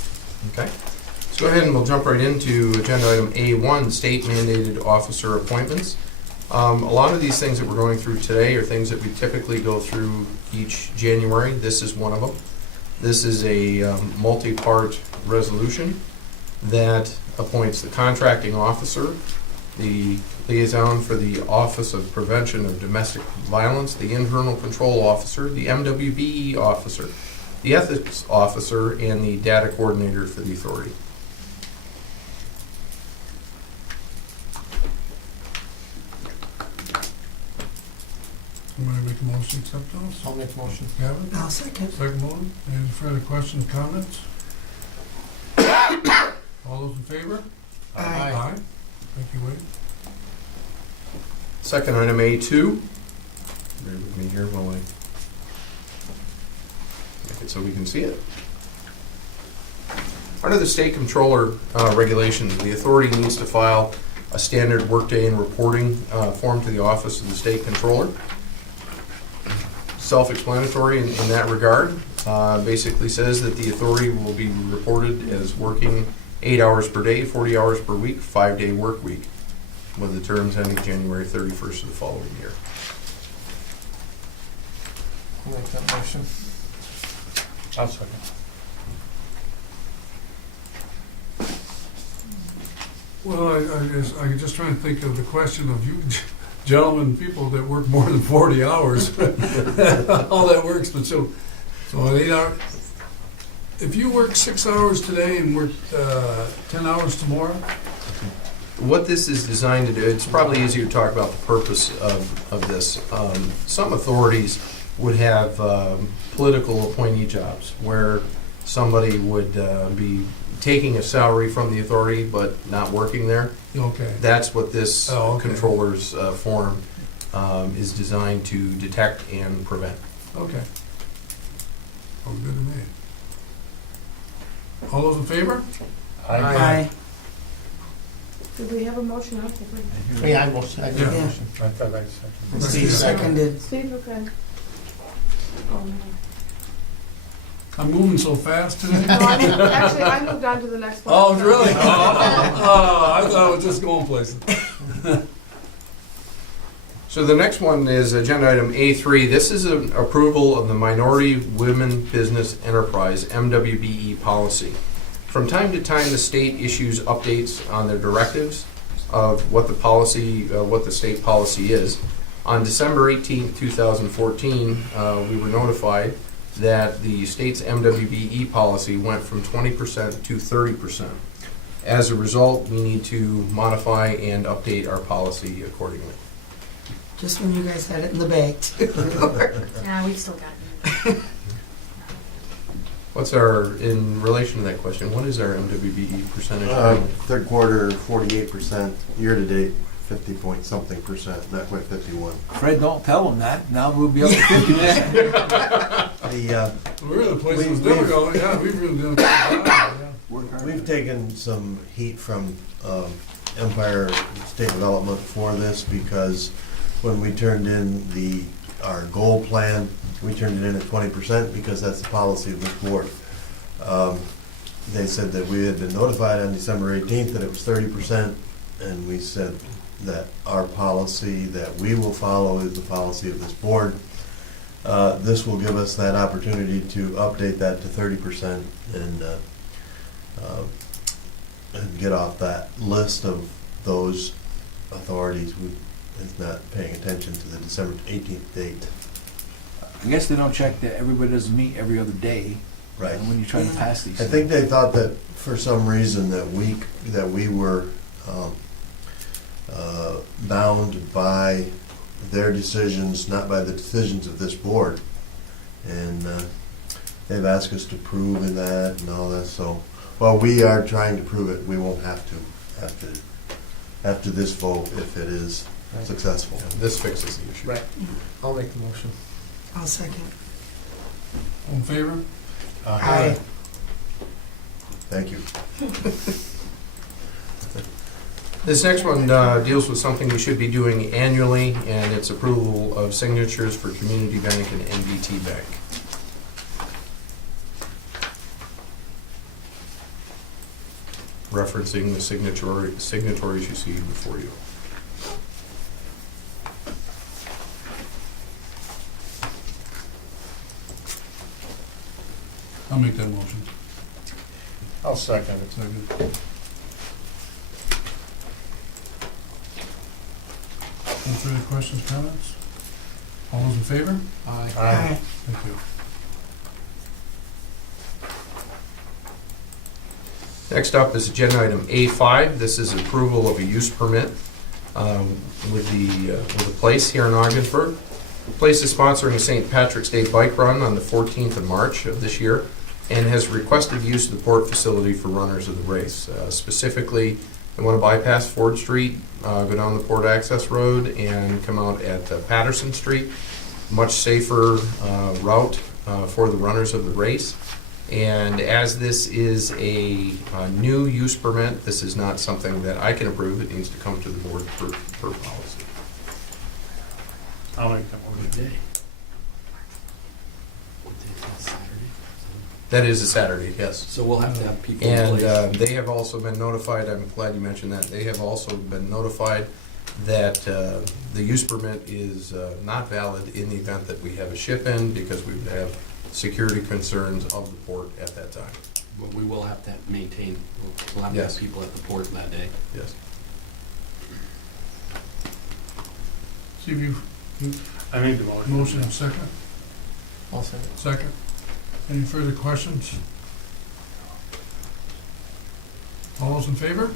Okay. Let's go ahead and we'll jump right into agenda item A1, state mandated officer appointments. A lot of these things that we're going through today are things that we typically go through each January. This is one of them. This is a multi-part resolution that appoints the contracting officer, the liaison for the Office of Prevention of Domestic Violence, the internal control officer, the MWBE officer, the ethics officer, and the data coordinator for the authority. I'm going to make a motion to accept those. I'll make a motion. Gavin? I'll second. Second motion. Any further questions, comments? All those in favor? Aye. Thank you, Wade. Second item A2. Bear with me here while I make it so we can see it. Under the state controller regulations, the authority needs to file a standard workday and reporting form to the office of the state controller. Self-explanatory in that regard. Basically says that the authority will be reported as working 8 hours per day, 40 hours per week, 5-day work week, with the terms ending January 31st of the following year. I'll make that motion. I'll second. Well, I'm just trying to think of the question of you gentlemen, people that work more than 40 hours, how that works, but so an 8 hour, if you work 6 hours today and work 10 hours tomorrow? What this is designed to do, it's probably easier to talk about the purpose of this. Some authorities would have political appointee jobs where somebody would be taking a salary from the authority but not working there. Okay. That's what this okay. controller's form is designed to detect and prevent. Okay. Oh, good to me. All those in favor? Aye. Did we have a motion up? Yeah, I motion. I made Yeah. a motion. I thought I seconded. Steve seconded. Steve, okay. Oh, no. I'm moving so fast today. No, actually, I moved on to the next one. Oh, really? Oh, I thought I was just going places. So the next one is agenda item A3. This is an approval of the Minority Women Business Enterprise, MWBE policy. From time to time, the state issues updates on their directives of what the policy, what the state policy is. On December 18, 2014, we were notified that the state's MWBE policy went from 20% to 30%. As a result, we need to modify and update our policy accordingly. Just when you guys had it in the bag, too. Nah, we've still got it. What's our, in relation to that question, what is our MWBE percentage? Third quarter, 48%, year-to-date, 50-point-something%, not quite 51. Fred, don't tell him that. Now we'll be up to 50%. We're the place that's We've- difficult, yeah, we've really done a good job, yeah. We've taken some heat from Empire State Development for this because when we turned in our goal plan, we turned it in at 20% because that's the policy of this board. They said that we had been notified on December 18th that it was 30%, and we said that our policy that we will follow is the policy of this board. This will give us that opportunity to update that to 30% and get off that list of those authorities who is not paying attention to the December 18th date. I guess they don't check that everybody doesn't meet every other day. Right. And when you're trying to pass these. I think they thought that for some reason that we were bound by their decisions, not by the decisions of this board. And they've asked us to prove in that and all that, so while we are trying to prove it, we won't have to after this vote if it is successful. This fixes the issue. Right. I'll make the motion. I'll second. All in favor? Aye. Thank you. This next one deals with something we should be doing annually, and it's approval of signatures for Community Bank and NBT Bank. Referencing the signatories you see before you. I'll make that motion. I'll second it. Second. Any further questions, comments? All those in favor? Aye. Thank you. Next up is agenda item A5. This is approval of a use permit with the place here in Ogdensburg. The place is sponsoring a St. Patrick's Day bike run on the 14th of March of this year and has requested use of the port facility for runners of the race. Specifically, they want to bypass Ford Street, go down the Port Access Road, and come out at Patterson Street. Much safer route for the runners of the race. And as this is a new use permit, this is not something that I can approve. It needs to come to the board for policy. I'll make that motion. That is a Saturday, yes. So we'll have to have people in And place. they have also been notified, I'm glad you mentioned that, they have also been notified that the use permit is not valid in the event that we have a ship in because we would have security concerns of the port at that time. But we will have to maintain, we'll have to Yes. have people at the port that day. Yes. See if you, I made the motion. motion second? I'll second. Second. Any further questions? All those in favor?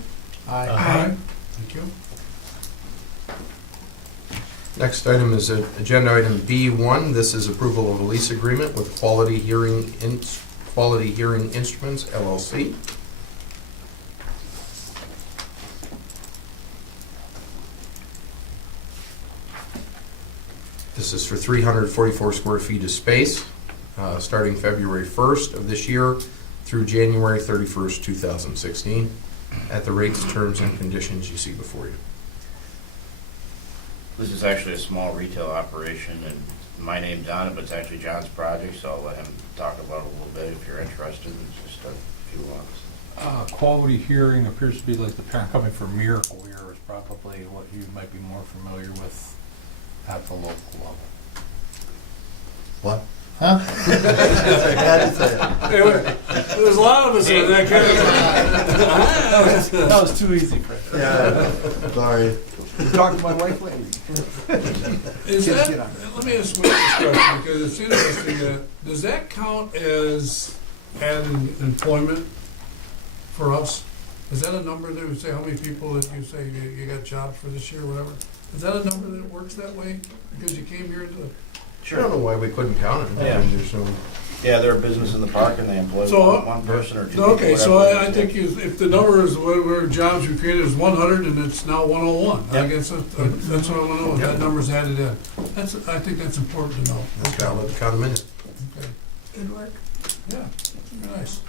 Aye. Thank you. Next item is agenda item B1. This is approval of a lease agreement with Quality Hearing Instruments, LLC. This is for 344 square feet of space, starting February 1st of this year through January 31st, 2016, at the rates, terms, and conditions you see before you. This is actually a small retail operation, and my name's on it, but it's actually John's project, so I'll let him talk about it a little bit if you're interested. It's just a few months. Quality Hearing appears to be like the parent company for Miracle Ear is probably what you might be more familiar with at the local level. What? Huh? There's a lot of us in that category. That was too easy, Fred. Yeah, sorry. Talk to my wife later. Is that, let me ask one question, because it's interesting, does that count as adding employment for us? Is that a number that would say how many people that you say you got jobs for this year or whatever? Is that a number that works that way? Because you came here to, I don't know why we couldn't count it. I mean, there's no, Yeah, they're a business in the park and they employ So, one person or two people. Okay, so whatever it I is. think if the number is, whatever jobs we created is 100 and it's now 101, I Yep. guess that's what I want to know, if that number's added in. I think that's important to know. That's valid comment. Okay. Good work. Yeah, very nice.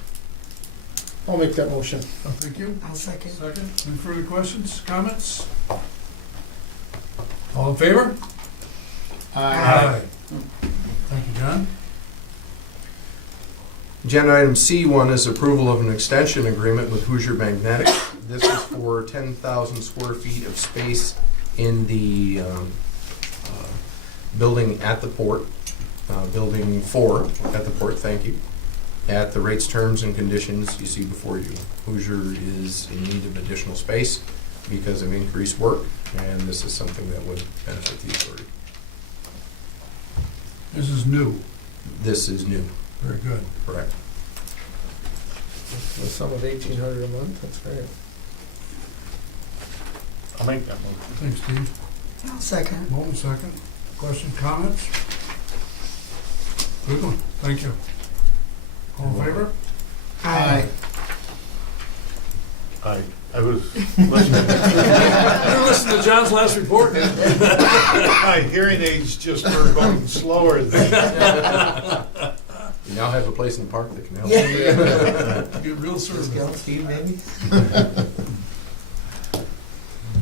I'll make that motion. Thank you. I'll second. Second. Any further questions, comments? All in favor? Thank you, John. Agenda item C1 is approval of an extension agreement with Hoosier Magnetic. This is for 10,000 square feet of space in the building at the port, building 4 at the port, thank you, at the rates, terms, and conditions you see before you. Hoosier is in need of additional space because of increased work, and this is something that would benefit the authority. This is new. This is new, Very good. correct? The sum of 1,800 a month, that's great. I'll make that motion. Thanks, Steve. I'll second. Hold a second. Questions, comments? Good one. Thank you. All in favor? I was listening. You listen to John's last report. My hearing aids just were going slower than. You now have a place in the park that can help. Get real service. Steve, maybe?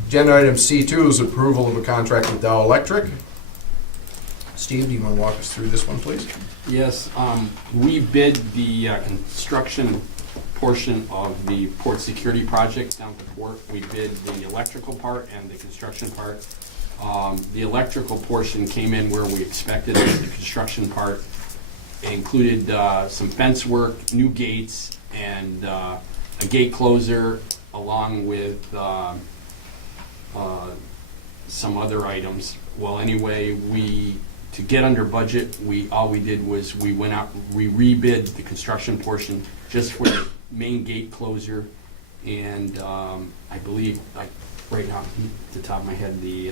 Agenda item C2 is approval of a contract with Dow Electric. Steve, do you want to walk us through this one, please? Yes, we bid the construction portion of the port security project down at the port. We bid the electrical part and the construction part. The electrical portion came in where we expected it. The construction part included some fence work, new gates, and a gate closer, along with some other items. Well, anyway, to get under budget, all we did was we went out, we rebid the construction portion just for the main gate closer, and I believe, like right now, at the top of my head, the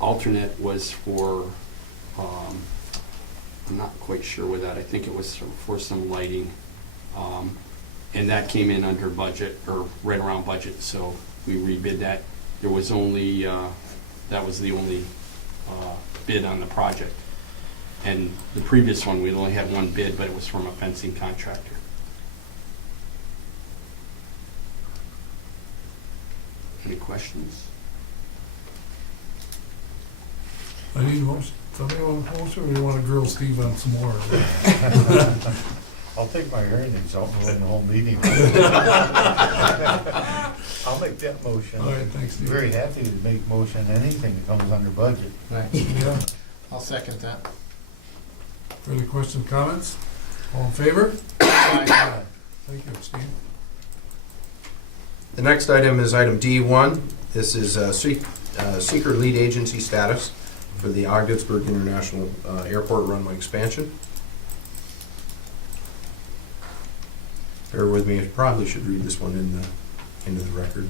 alternate was for, I'm not quite sure with that, I think it was for some lighting, and that came in under budget, or right around budget, so we rebid that. There was only, that was the only bid on the project. And the previous one, we only had one bid, but it was from a fencing contractor. Any questions? I need a motion. Somebody want a motion, or do you want to grill Steve on some more? I'll take my hearing aids out and run the whole meeting. I'll make that motion. All right, thanks, Steve. Very happy to make motion anything that comes under budget. Yeah. I'll second that. Further questions, comments? All in favor? Thank you, Steve. The next item is item D1. This is seeker lead agency status for the Ogdensburg International Airport runway expansion. Bear with me, I probably should read this one into the record.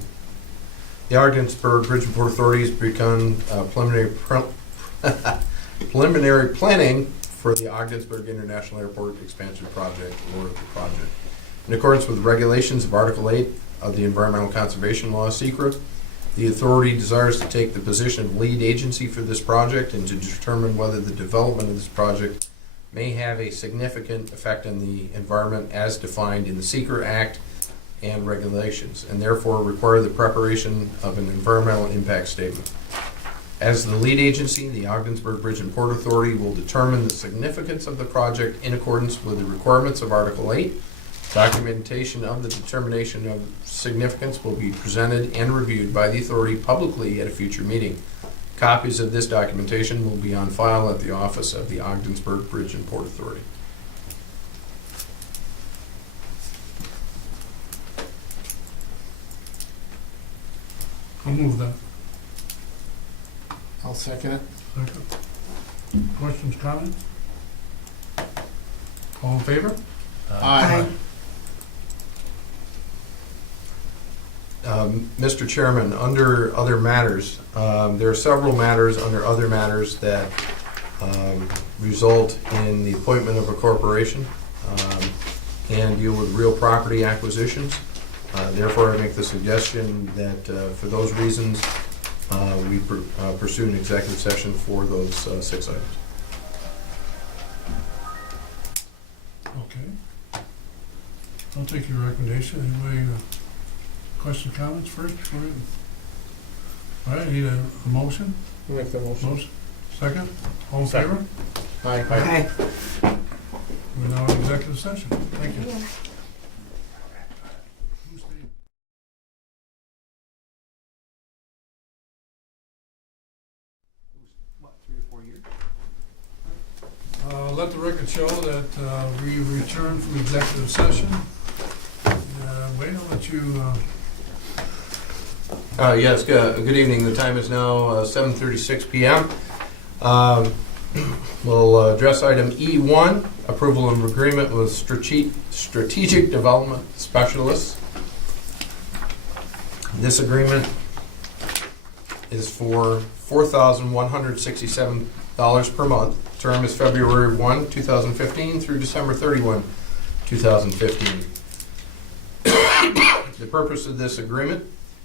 The Ogdensburg Bridge and Port Authority has begun preliminary planning for the Ogdensburg International Airport expansion project, or the project. In accordance with regulations of Article 8 of the Environmental Conservation Law, (SECRA), the authority desires to take the position of lead agency for this project and to determine whether the development of this project may have a significant effect on the environment as defined in the SECRA Act and regulations, and therefore require the preparation of an environmental impact statement. As the lead agency, the Ogdensburg Bridge and Port Authority will determine the significance of the project in accordance with the requirements of Article 8. Documentation of the determination of significance will be presented and reviewed by the authority publicly at a future meeting. Copies of this documentation will be on file at the office of the Ogdensburg Bridge and Port Authority. I'll move that. I'll second it. Second. Questions, comments? All in favor? Aye. Mr. Chairman, under other matters, there are several matters under other matters that result in the appointment of a corporation, and deal with real property acquisitions. Therefore, I make the suggestion that for those reasons, we pursue an executive session for those 6 items. Okay. I'll take your recommendation. Anybody, question, comments first before we? All right, I need a motion. Make the motion. Second? All in favor? Aye. Okay. We're now in executive session. Thank you. Yeah. What, 3 or 4 years? Let the record show that we returned from executive session. Wait, I'll let you, Yes, good evening. The time is now 7:36 PM. We'll address item E1, approval of agreement with strategic development specialists. This agreement is for $4,167 per month. Term is February 1, 2015 through December 31, 2015. The purpose of this agreement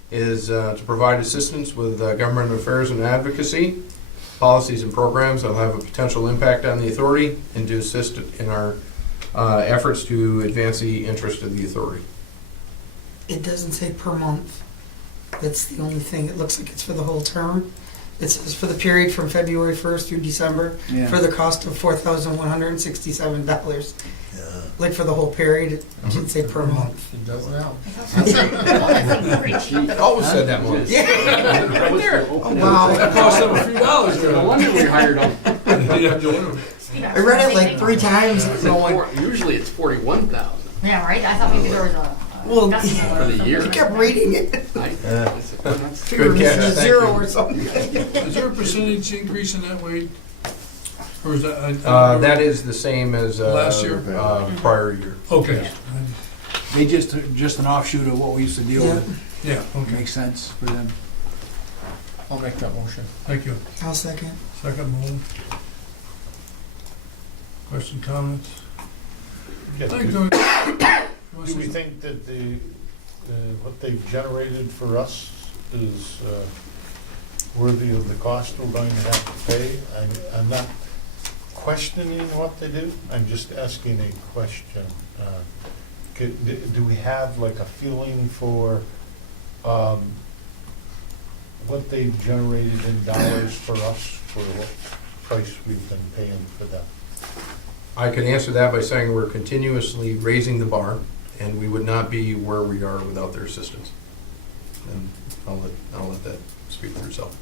is to provide assistance with government affairs and advocacy, policies and programs that will have a potential impact on the authority, and to assist in our efforts to advance the interest of the authority. It doesn't say per month. That's the only thing. It looks like it's for the whole term. It says for the period from February 1st through December Yeah. for the cost of $4,167. Yeah. Like for the whole period, it didn't say per month. It does now. It always said that one. Yeah. Right there. Oh, wow. that cost them a few dollars there. No wonder we hired them. Yeah, Joanna. I read it like 3 times. It's going, Usually it's 41,000 Yeah, right? I thought maybe there was a well, decimal for the year. he kept reading it. Good catch. A Thank zero you. or something. Is there a percentage increase in that weight? Or is that? That is the same as Last year? prior year. Okay. They just an offshoot of what we used to deal Yeah. with. Yeah, okay. Makes sense for them. I'll make that motion. Thank you. I'll second. Second move. Question, comments? Yeah, Thank Do you. do we think that what they've generated for us is worthy of the cost we're going to have to pay? I'm not questioning what they do, I'm just asking a question. Do we have like a feeling for what they've generated in dollars for us for what price we've been paying for them? I can answer that by saying we're continuously raising the bar, and we would not be where we are without their assistance. And I'll let that speak for itself.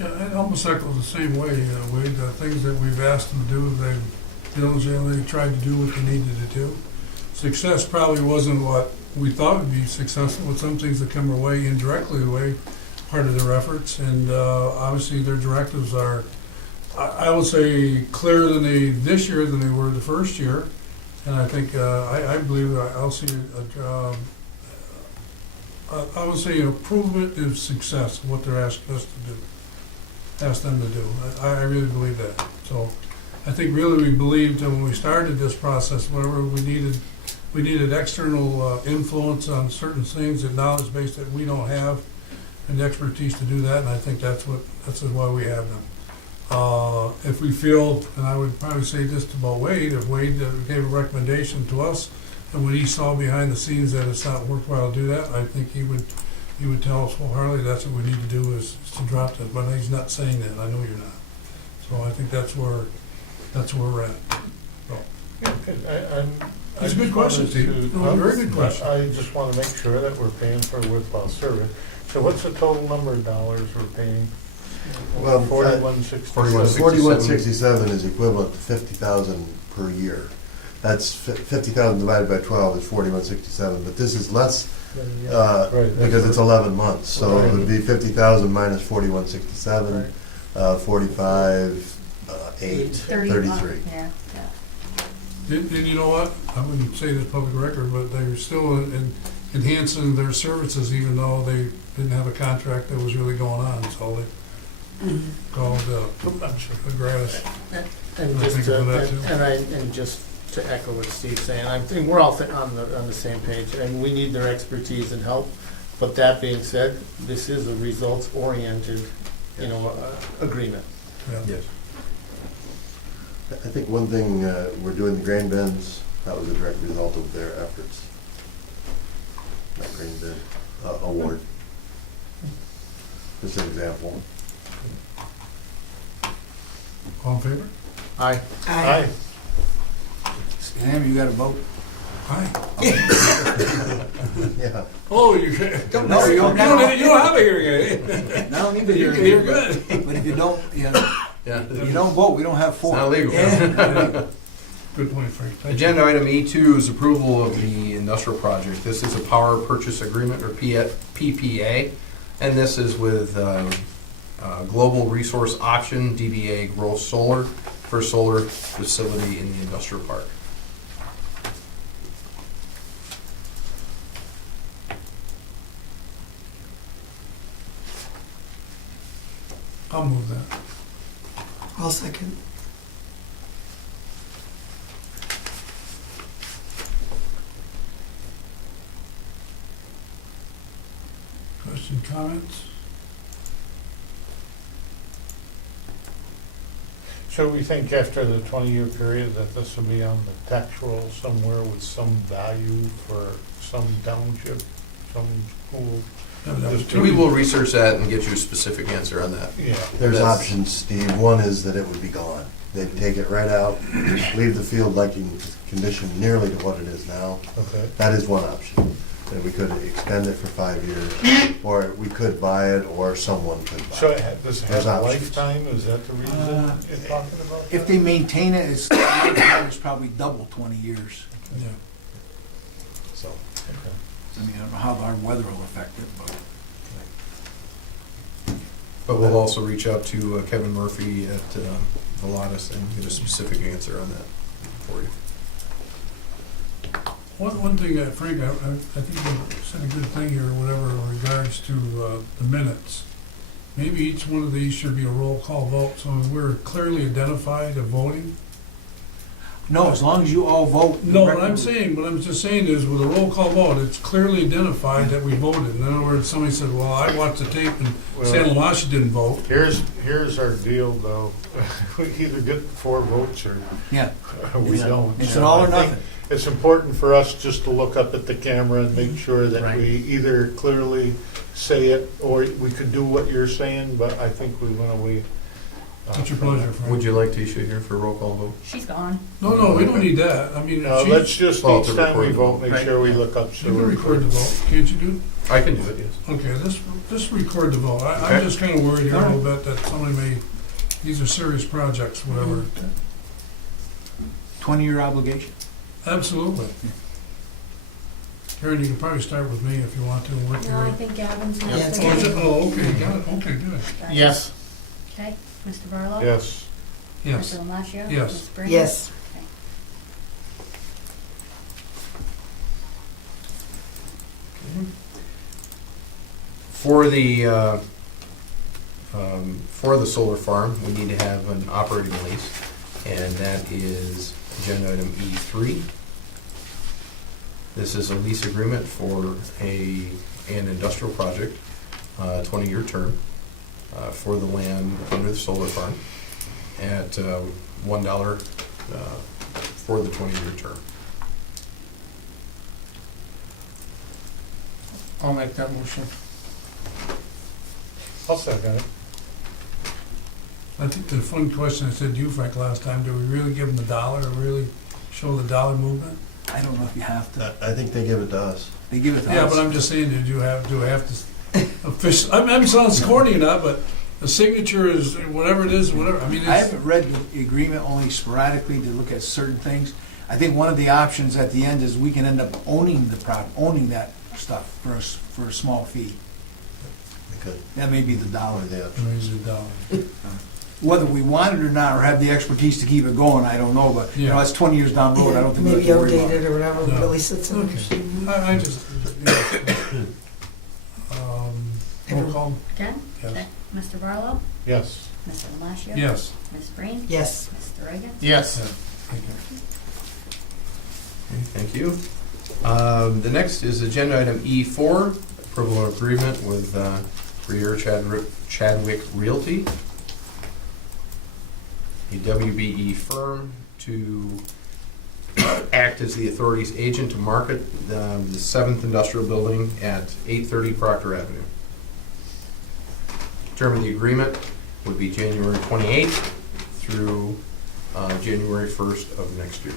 Yeah, it almost echoes the same way, Wade. The things that we've asked them to do, they've diligently tried to do what they needed to do. Success probably wasn't what we thought would be successful, with some things that come our way indirectly away, part of their efforts, and obviously their directives are, I would say, clearer this year than they were the first year. And I think, I believe I'll see I would say improvement is success, what they're asking us to do, ask them to do. I really believe that. So I think really we believed when we started this process, whenever we needed external influence on certain things, and knowledge base that we don't have, and the expertise to do that, and I think that's why we have them. If we feel, and I would probably say this about Wade, if Wade gave a recommendation to us, and when he saw behind the scenes that it's not worthwhile to do that, I think he would tell us wholeheartedly that's what we need to do is to drop that. But he's not saying that. I know you're not. So I think that's where we're at. So. It's a good question, Steve. No, very good question. I just want to make sure that we're paying for a worthwhile service. So what's the total number of dollars we're paying? Well, $41.67. 4167 is equivalent to 50,000 per year. That's 50,000 divided by 12 is 4167, but this is less because it's 11 months. So it would be 50,000 minus 4167, 45,833. Yeah. And you know what? I wouldn't say this public record, but they're still enhancing their services even though they didn't have a contract that was really going on. So called the grass. And I just think to, of that too. and just to echo what Steve's saying, I think we're all on the same page, and we need their expertise and help. But that being said, this is a results-oriented, agreement. Yeah. Yes. I think one thing, we're doing the grain bins, that was a direct result of their efforts. That grain bin award. Just an example. All in favor? Aye. Aye. Sam, you got a vote? Aye. Yeah. Oh, you Don't, no, you don't. you don't have a hearing aid. No, neither You do can hear good. But if you don't, Yeah. you don't vote, we don't have It's four. not legal. Yeah. Good point, Frank. Thank you. Agenda item E2 is approval of the industrial project. This is a power purchase agreement, or PPA, and this is with Global Resource Option, DBA Grow Solar, for solar facility in the industrial park. I'll move that. I'll second. Question, comments? So we think after the 20-year period that this will be on the tax roll somewhere with some value for some township, some school? We will research that and get you a specific answer on that. Yeah. There's That's- options, Steve. One is that it would be gone. They'd take it right out, leave the field like in condition nearly to what it is now. Okay. That is one option. That we could extend it for 5 years, or we could buy it, or someone could buy So it. does it There's have a options. lifetime? Is that the reason you're talking about? If they maintain it, it's probably double 20 years. Yeah. So, I mean, I don't know how our weather will affect it, but. But we'll also reach out to Kevin Murphy at Velatus and get a specific answer on that for you. One thing, Frank, I think you said a good thing here, or whatever, in regards to the minutes. Maybe each one of these should be a roll call vote, so we're clearly identified of voting. No, as long as you all vote. the No, what record I'm will- saying, what I'm just saying is with a roll call vote, it's clearly identified that we voted. In other words, somebody said, well, I watched the tape and San Lamasha didn't vote. Here's our deal, though. We either get 4 votes or Yeah, we don't. it's an all or I think nothing. It's important for us just to look up at the camera and make sure that Right. we either clearly say it, or we could do what you're saying, but I think we want to wait. What's your pleasure, Frank? Would you like Tisha here for a roll call vote? She's gone. No, we don't need that. I mean, Let's just, Well, each to time we record the vote, vote. make Right. sure we look up. so you can we're record the vote, can't you do? I can do it, yes. Okay, just record the vote. I'm Okay. just kinda worried here a little bit that somebody may, these are serious projects, whatever. 20-year obligation. Absolutely. Karen, you can probably start with me if you want to, and work No, your I way. think Gavin's Yeah, next. it's Oh, is it? Oh, okay, got it, okay, good. Yes. Okay, Mr. Barlow? Yes. Yes. Mr. Lamashia? Yes. Ms. Breen? Yes. For the solar farm, we need to have an operating lease, and that is agenda item E3. This is a lease agreement for an industrial project, 20-year term, for the land under the solar farm at $1 for the 20-year term. I'll make that motion. I'll second it. I think the fun question I said to you, Frank, last time, do we really give them the dollar, or really show the dollar movement? I don't know if you have to. I think they give it to us. They give it to us. Yeah, but I'm just saying, do I have to official, I'm sounds corny or not, but the signature is, whatever it is, whatever, I mean, I it's, haven't read the agreement only sporadically to look at certain things. I think one of the options at the end is we can end up owning owning that stuff for a small fee. We could. That may be the dollar. Or the raise the dollar. Whether we want it or not, or have the expertise to keep it going, I don't know, but, Yeah. that's 20 years down the road, I don't think we have Maybe to worry about outdated it. or whatever, No. Billy sits in the Okay. machine. I just, roll call, Again? yes. Okay, Mr. Barlow? Yes. Mr. Delashio? Yes. Ms. Breen? Yes. Mr. Reagan? Yes. Thank you. Okay, thank you. The next is agenda item E4, approval of agreement with Rear Chadwick Realty, a WBE firm to act as the authority's agent to market the 7th Industrial Building at 830 Proctor Avenue. Term of the agreement would be January 28th through January 1st of next year.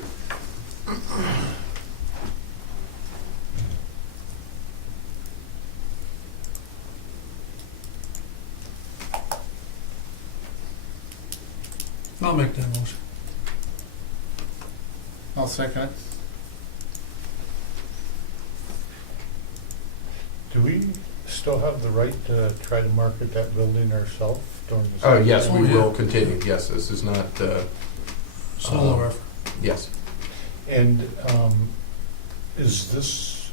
I'll make that motion. I'll second it. Do we still have the right to try to market that building ourselves during the? Oh, yes, we Oh, yeah. will continue. Yes, this is not, Solo effort. yes. And is this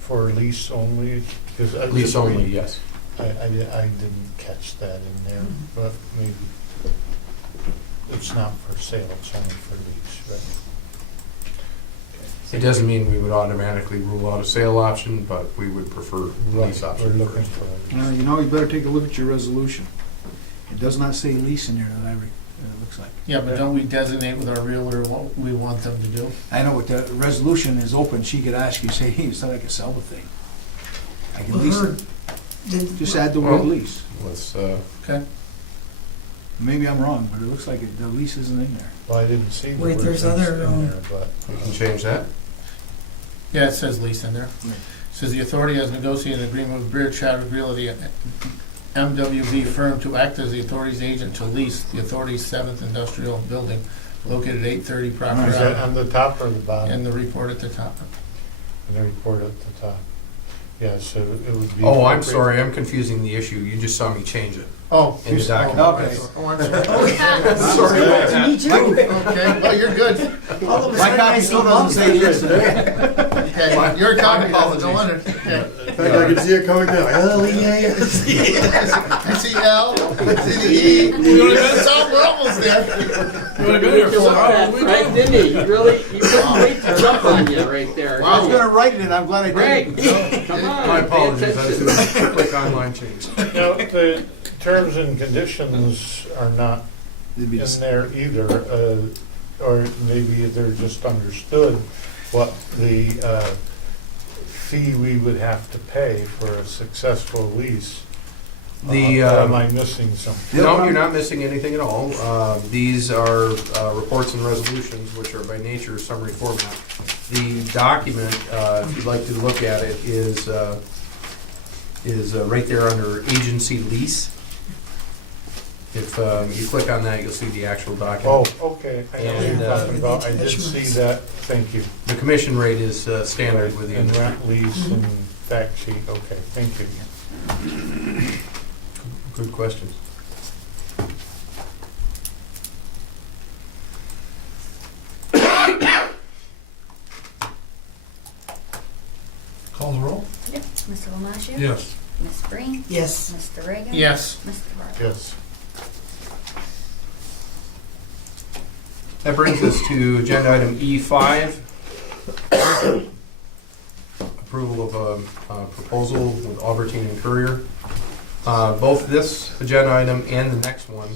for lease only? 'Cause I Lease just only, read- yes. I didn't catch that in there, but maybe it's not for sale, it's only for lease, right? It doesn't mean we would automatically rule out a sale option, but we would prefer Right, lease we're option looking first. for it. You know, you better take a look at your resolution. It does not say lease in there that it looks like. Yeah, but don't we designate with our realtor what we want them to do? I know what the resolution is open, she could ask you, say, hey, so I can sell the thing. I can Well, lease her- it. did- Just add the word Well- lease. Let's, Okay. Maybe I'm wrong, but it looks like the lease isn't in there. Well, I didn't see the Wait, word there's lease other, in there, but. we can change that. Yeah, it says lease in there. Right. Says the authority has negotiated an agreement with Beard Chadwick Realty, MWB firm, to act as the authority's agent to lease the authority's 7th Industrial Building located at 830 Proctor Is that Avenue. on the top or the bottom? And the report at the top. The report at the top. Yeah, so it would be. Oh, I'm sorry, I'm confusing the issue. You just saw me change it Oh. in the you- document. Okay. Oh, I'm sorry. Sorry about that. Me too. Okay, well, you're good. All of a My sudden I copy see still doesn't say months. lease. Okay, your copy My doesn't go apologies. under. Okay. In fact, I can see it coming down. I see L, I see the E. That's all, we're almost there. You would have been here for a while. Frank, didn't he? He really, he couldn't wait to jump on you right there. I was gonna write it, and I'm glad I Frank, didn't. come on. My pay apologies, I attention. was doing a quick online change. Now, the terms and conditions are not It'd be in the there either, or maybe they're just understood what the fee we would have to pay for a successful lease. The, Or am I missing something? No, you're not missing anything at all. These are reports and resolutions, which are by nature summary format. The document, if you'd like to look at it, is right there under agency lease. If you click on that, you'll see the actual Oh, document. okay, I know what And, you're talking about, I did see that, thank you. The commission rate is standard with the And industry. rent lease and fact sheet, okay, thank you. Good questions. Call the roll? Yep. Mr. Delashio? Yes. Ms. Breen? Yes. Mr. Reagan? Yes. Mr. Barlow? Yes. That brings us to agenda item E5. Approval of a proposal with Albertine and Courier. Both this agenda item and the next one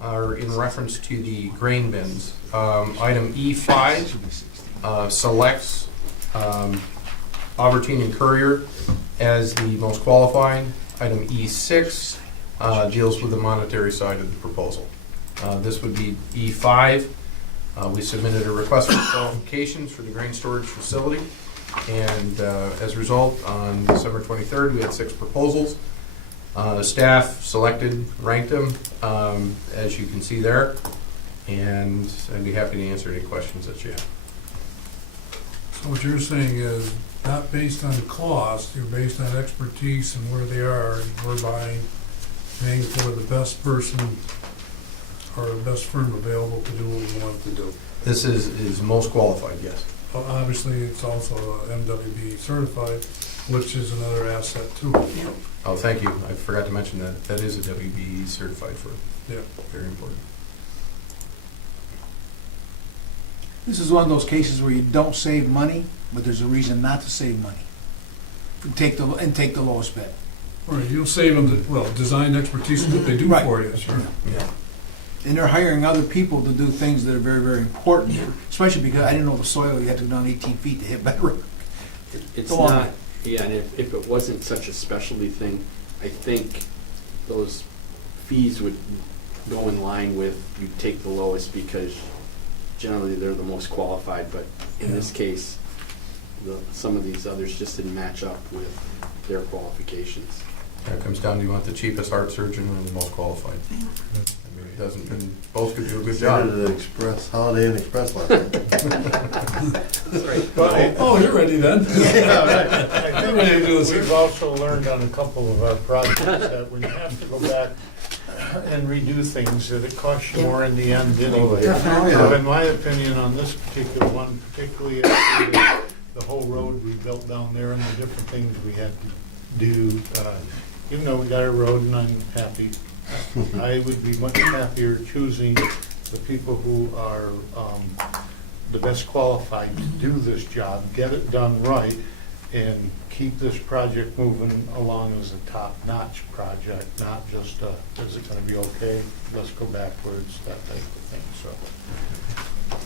are in reference to the grain bins. Item E5 selects Albertine and Courier as the most qualified. Item E6 deals with the monetary side of the proposal. This would be E5. We submitted a request for qualifications for the grain storage facility, and as a result, on December 23rd, we had 6 proposals. The staff selected, ranked them, as you can see there, and I'd be happy to answer any questions that you have. So what you're saying is not based on cost, you're based on expertise and where they are, whereby paying for the best person or the best firm available to do what we want to do. This is most qualified, yes. Obviously, it's also MWB certified, which is another asset too. Yep. Oh, thank you. I forgot to mention that. That is a WBE certified for, Yeah. very important. This is one of those cases where you don't save money, but there's a reason not to save money. Take the lowest bid. Right, you'll save them, design expertise, what they do Right. for you, sure. Yeah. And they're hiring other people to do things that are very, very important, especially because I didn't know the soil, you had to go down 18 feet to hit bedrock. It's Go on. not, yeah, and if it wasn't such a specialty thing, I think those fees would go in line with, you take the lowest because generally they're the most qualified, but in this case, some of these others just didn't match up with their qualifications. It comes down to you want the cheapest heart surgeon and the most qualified. I mean, it doesn't, and both could do a good Started job. at Express, Holiday Inn Express last night. That's right. Oh, you're ready then. Yeah, I I'm ready to do think this. we've also learned on a couple of our projects that when you have to go back and redo things, that it costs you more in the end anyway. Oh, So yeah. in my opinion, on this particular one, particularly after the whole road we built down there and the different things we had to do, even though we got a road and I'm happy, I would be much happier choosing the people who are the best qualified to do this job, get it done right, and keep this project moving along as a top-notch project, not just, is it gonna be okay, let's go backwards, that type of thing, so.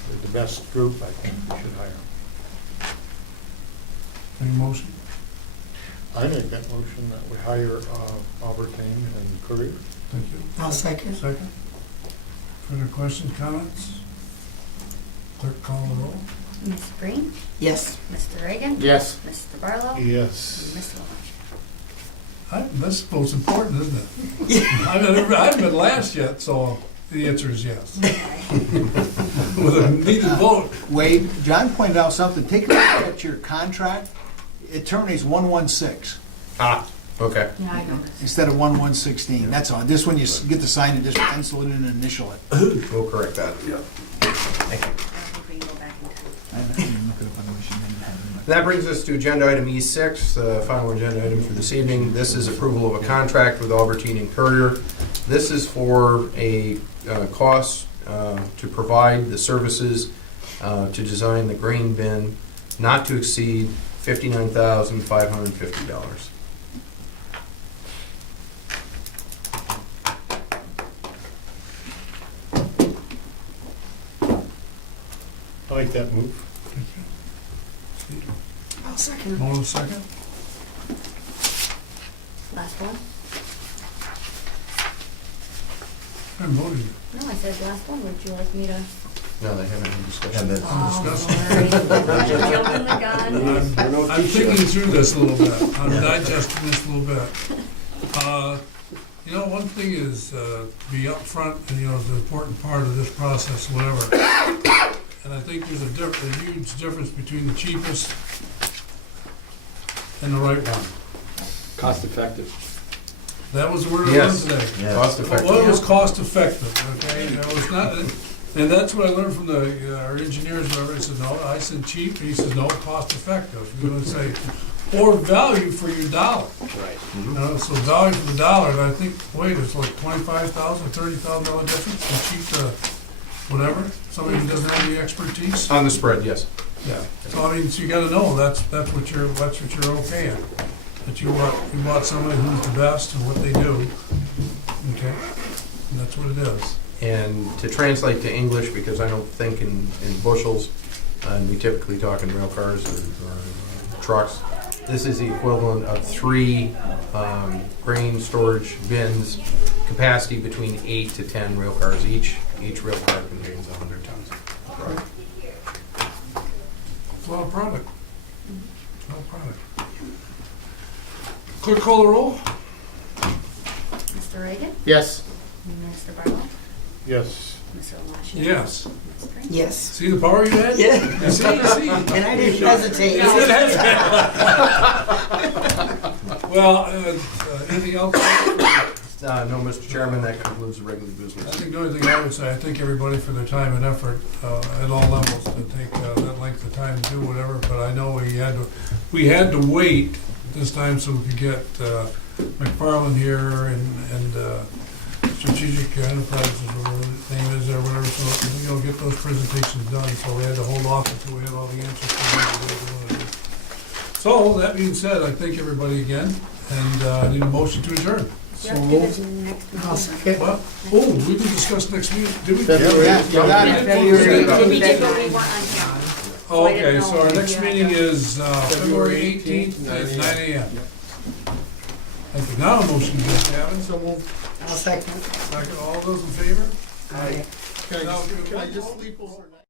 They're the best group, I think we should hire. Any motion? I make that motion that we hire Albertine and Courier. Thank you. I'll second. Second. Further questions, comments? Clerk call the roll. Ms. Breen? Yes. Mr. Reagan? Yes. Mr. Barlow? And Yes. Mr. Lemach? That's the most important, isn't it? I haven't been last yet, so the answer is yes. With a needed vote. Wade, John pointed out something, take a look at your contract, it terminates 1/16 Ah, okay. Yeah, I know this. instead of 1/116, that's all. This one, you get to sign it, just pencil it in and initial it. We'll correct that. I don't think we can go back in time. I didn't look it up on the machine, I didn't have it in my- That brings us to agenda item E6, the final agenda item for this evening. This is approval of a contract with Albertine and Courier. This is for a cost to provide the services to design the grain bin not to exceed $59,550. I like that move. I'll second. Hold on a second. Last one? I'm voting. No, I said last one. Would you like me to? No, they haven't had discussion. And then- Oh, discuss sorry. Jumping the gun. I'm thinking through this a little bit. I'm digesting this a little bit. One thing is to be upfront, and is an important part of this process, whatever. And I think there's a huge difference between the cheapest and the right one. Cost effective. That was the word I Yes. learned today. Yeah. Cost effective. What was cost effective, okay? It's not, and that's what I learned from our engineers, whoever, he says, no, I said cheap, he says, no, cost effective. You're gonna say, or value for your dollar. Right. So value for the dollar, and I think, it's like $25,000, $30,000 difference from cheap to whatever, somebody who doesn't have any expertise. On the spread, yes. Yeah, so I mean, so you gotta know, that's what you're okay at. That you want somebody who's the best and what they do, okay? And that's what it is. And to translate to English, because I don't think in bushels, and we typically talk in rail cars or trucks, this is the equivalent of 3 grain storage bins, capacity between 8 to 10 rail cars each. Each rail car contains 100 tons. It's a lot of product. It's a lot of product. Clerk call the roll? Mr. Reagan? Yes. Mr. Barlow? Yes. Mr. Lemach? Yes. Ms. Breen? Yes. See the power you had? Yeah. You see? And I didn't hesitate. Well, anything else? No, Mr. Chairman, that concludes the regular I business. think the only thing I would say, I thank everybody for their time and effort at all levels to take that length of time to do whatever, but I know we had to wait this time so we could get McFarland here and Strategic Enterprises, or whatever his name is, or whatever, so, get those presentations done, so we had to hold off until we had all the answers to what we wanted to do. So, that being said, I thank everybody again, and I need a motion to adjourn. So moved. I'll second. What? Oh, we didn't discuss next meeting, did we? February. We did, but we weren't on camera. Oh, I didn't okay, know so our if next you had meeting to- is February 18th at 9 a.m. Thank you. Now a motion to adjourn, Gavin. So moved. I'll second. Second, all those in favor? Aye. Can I just sleep overnight?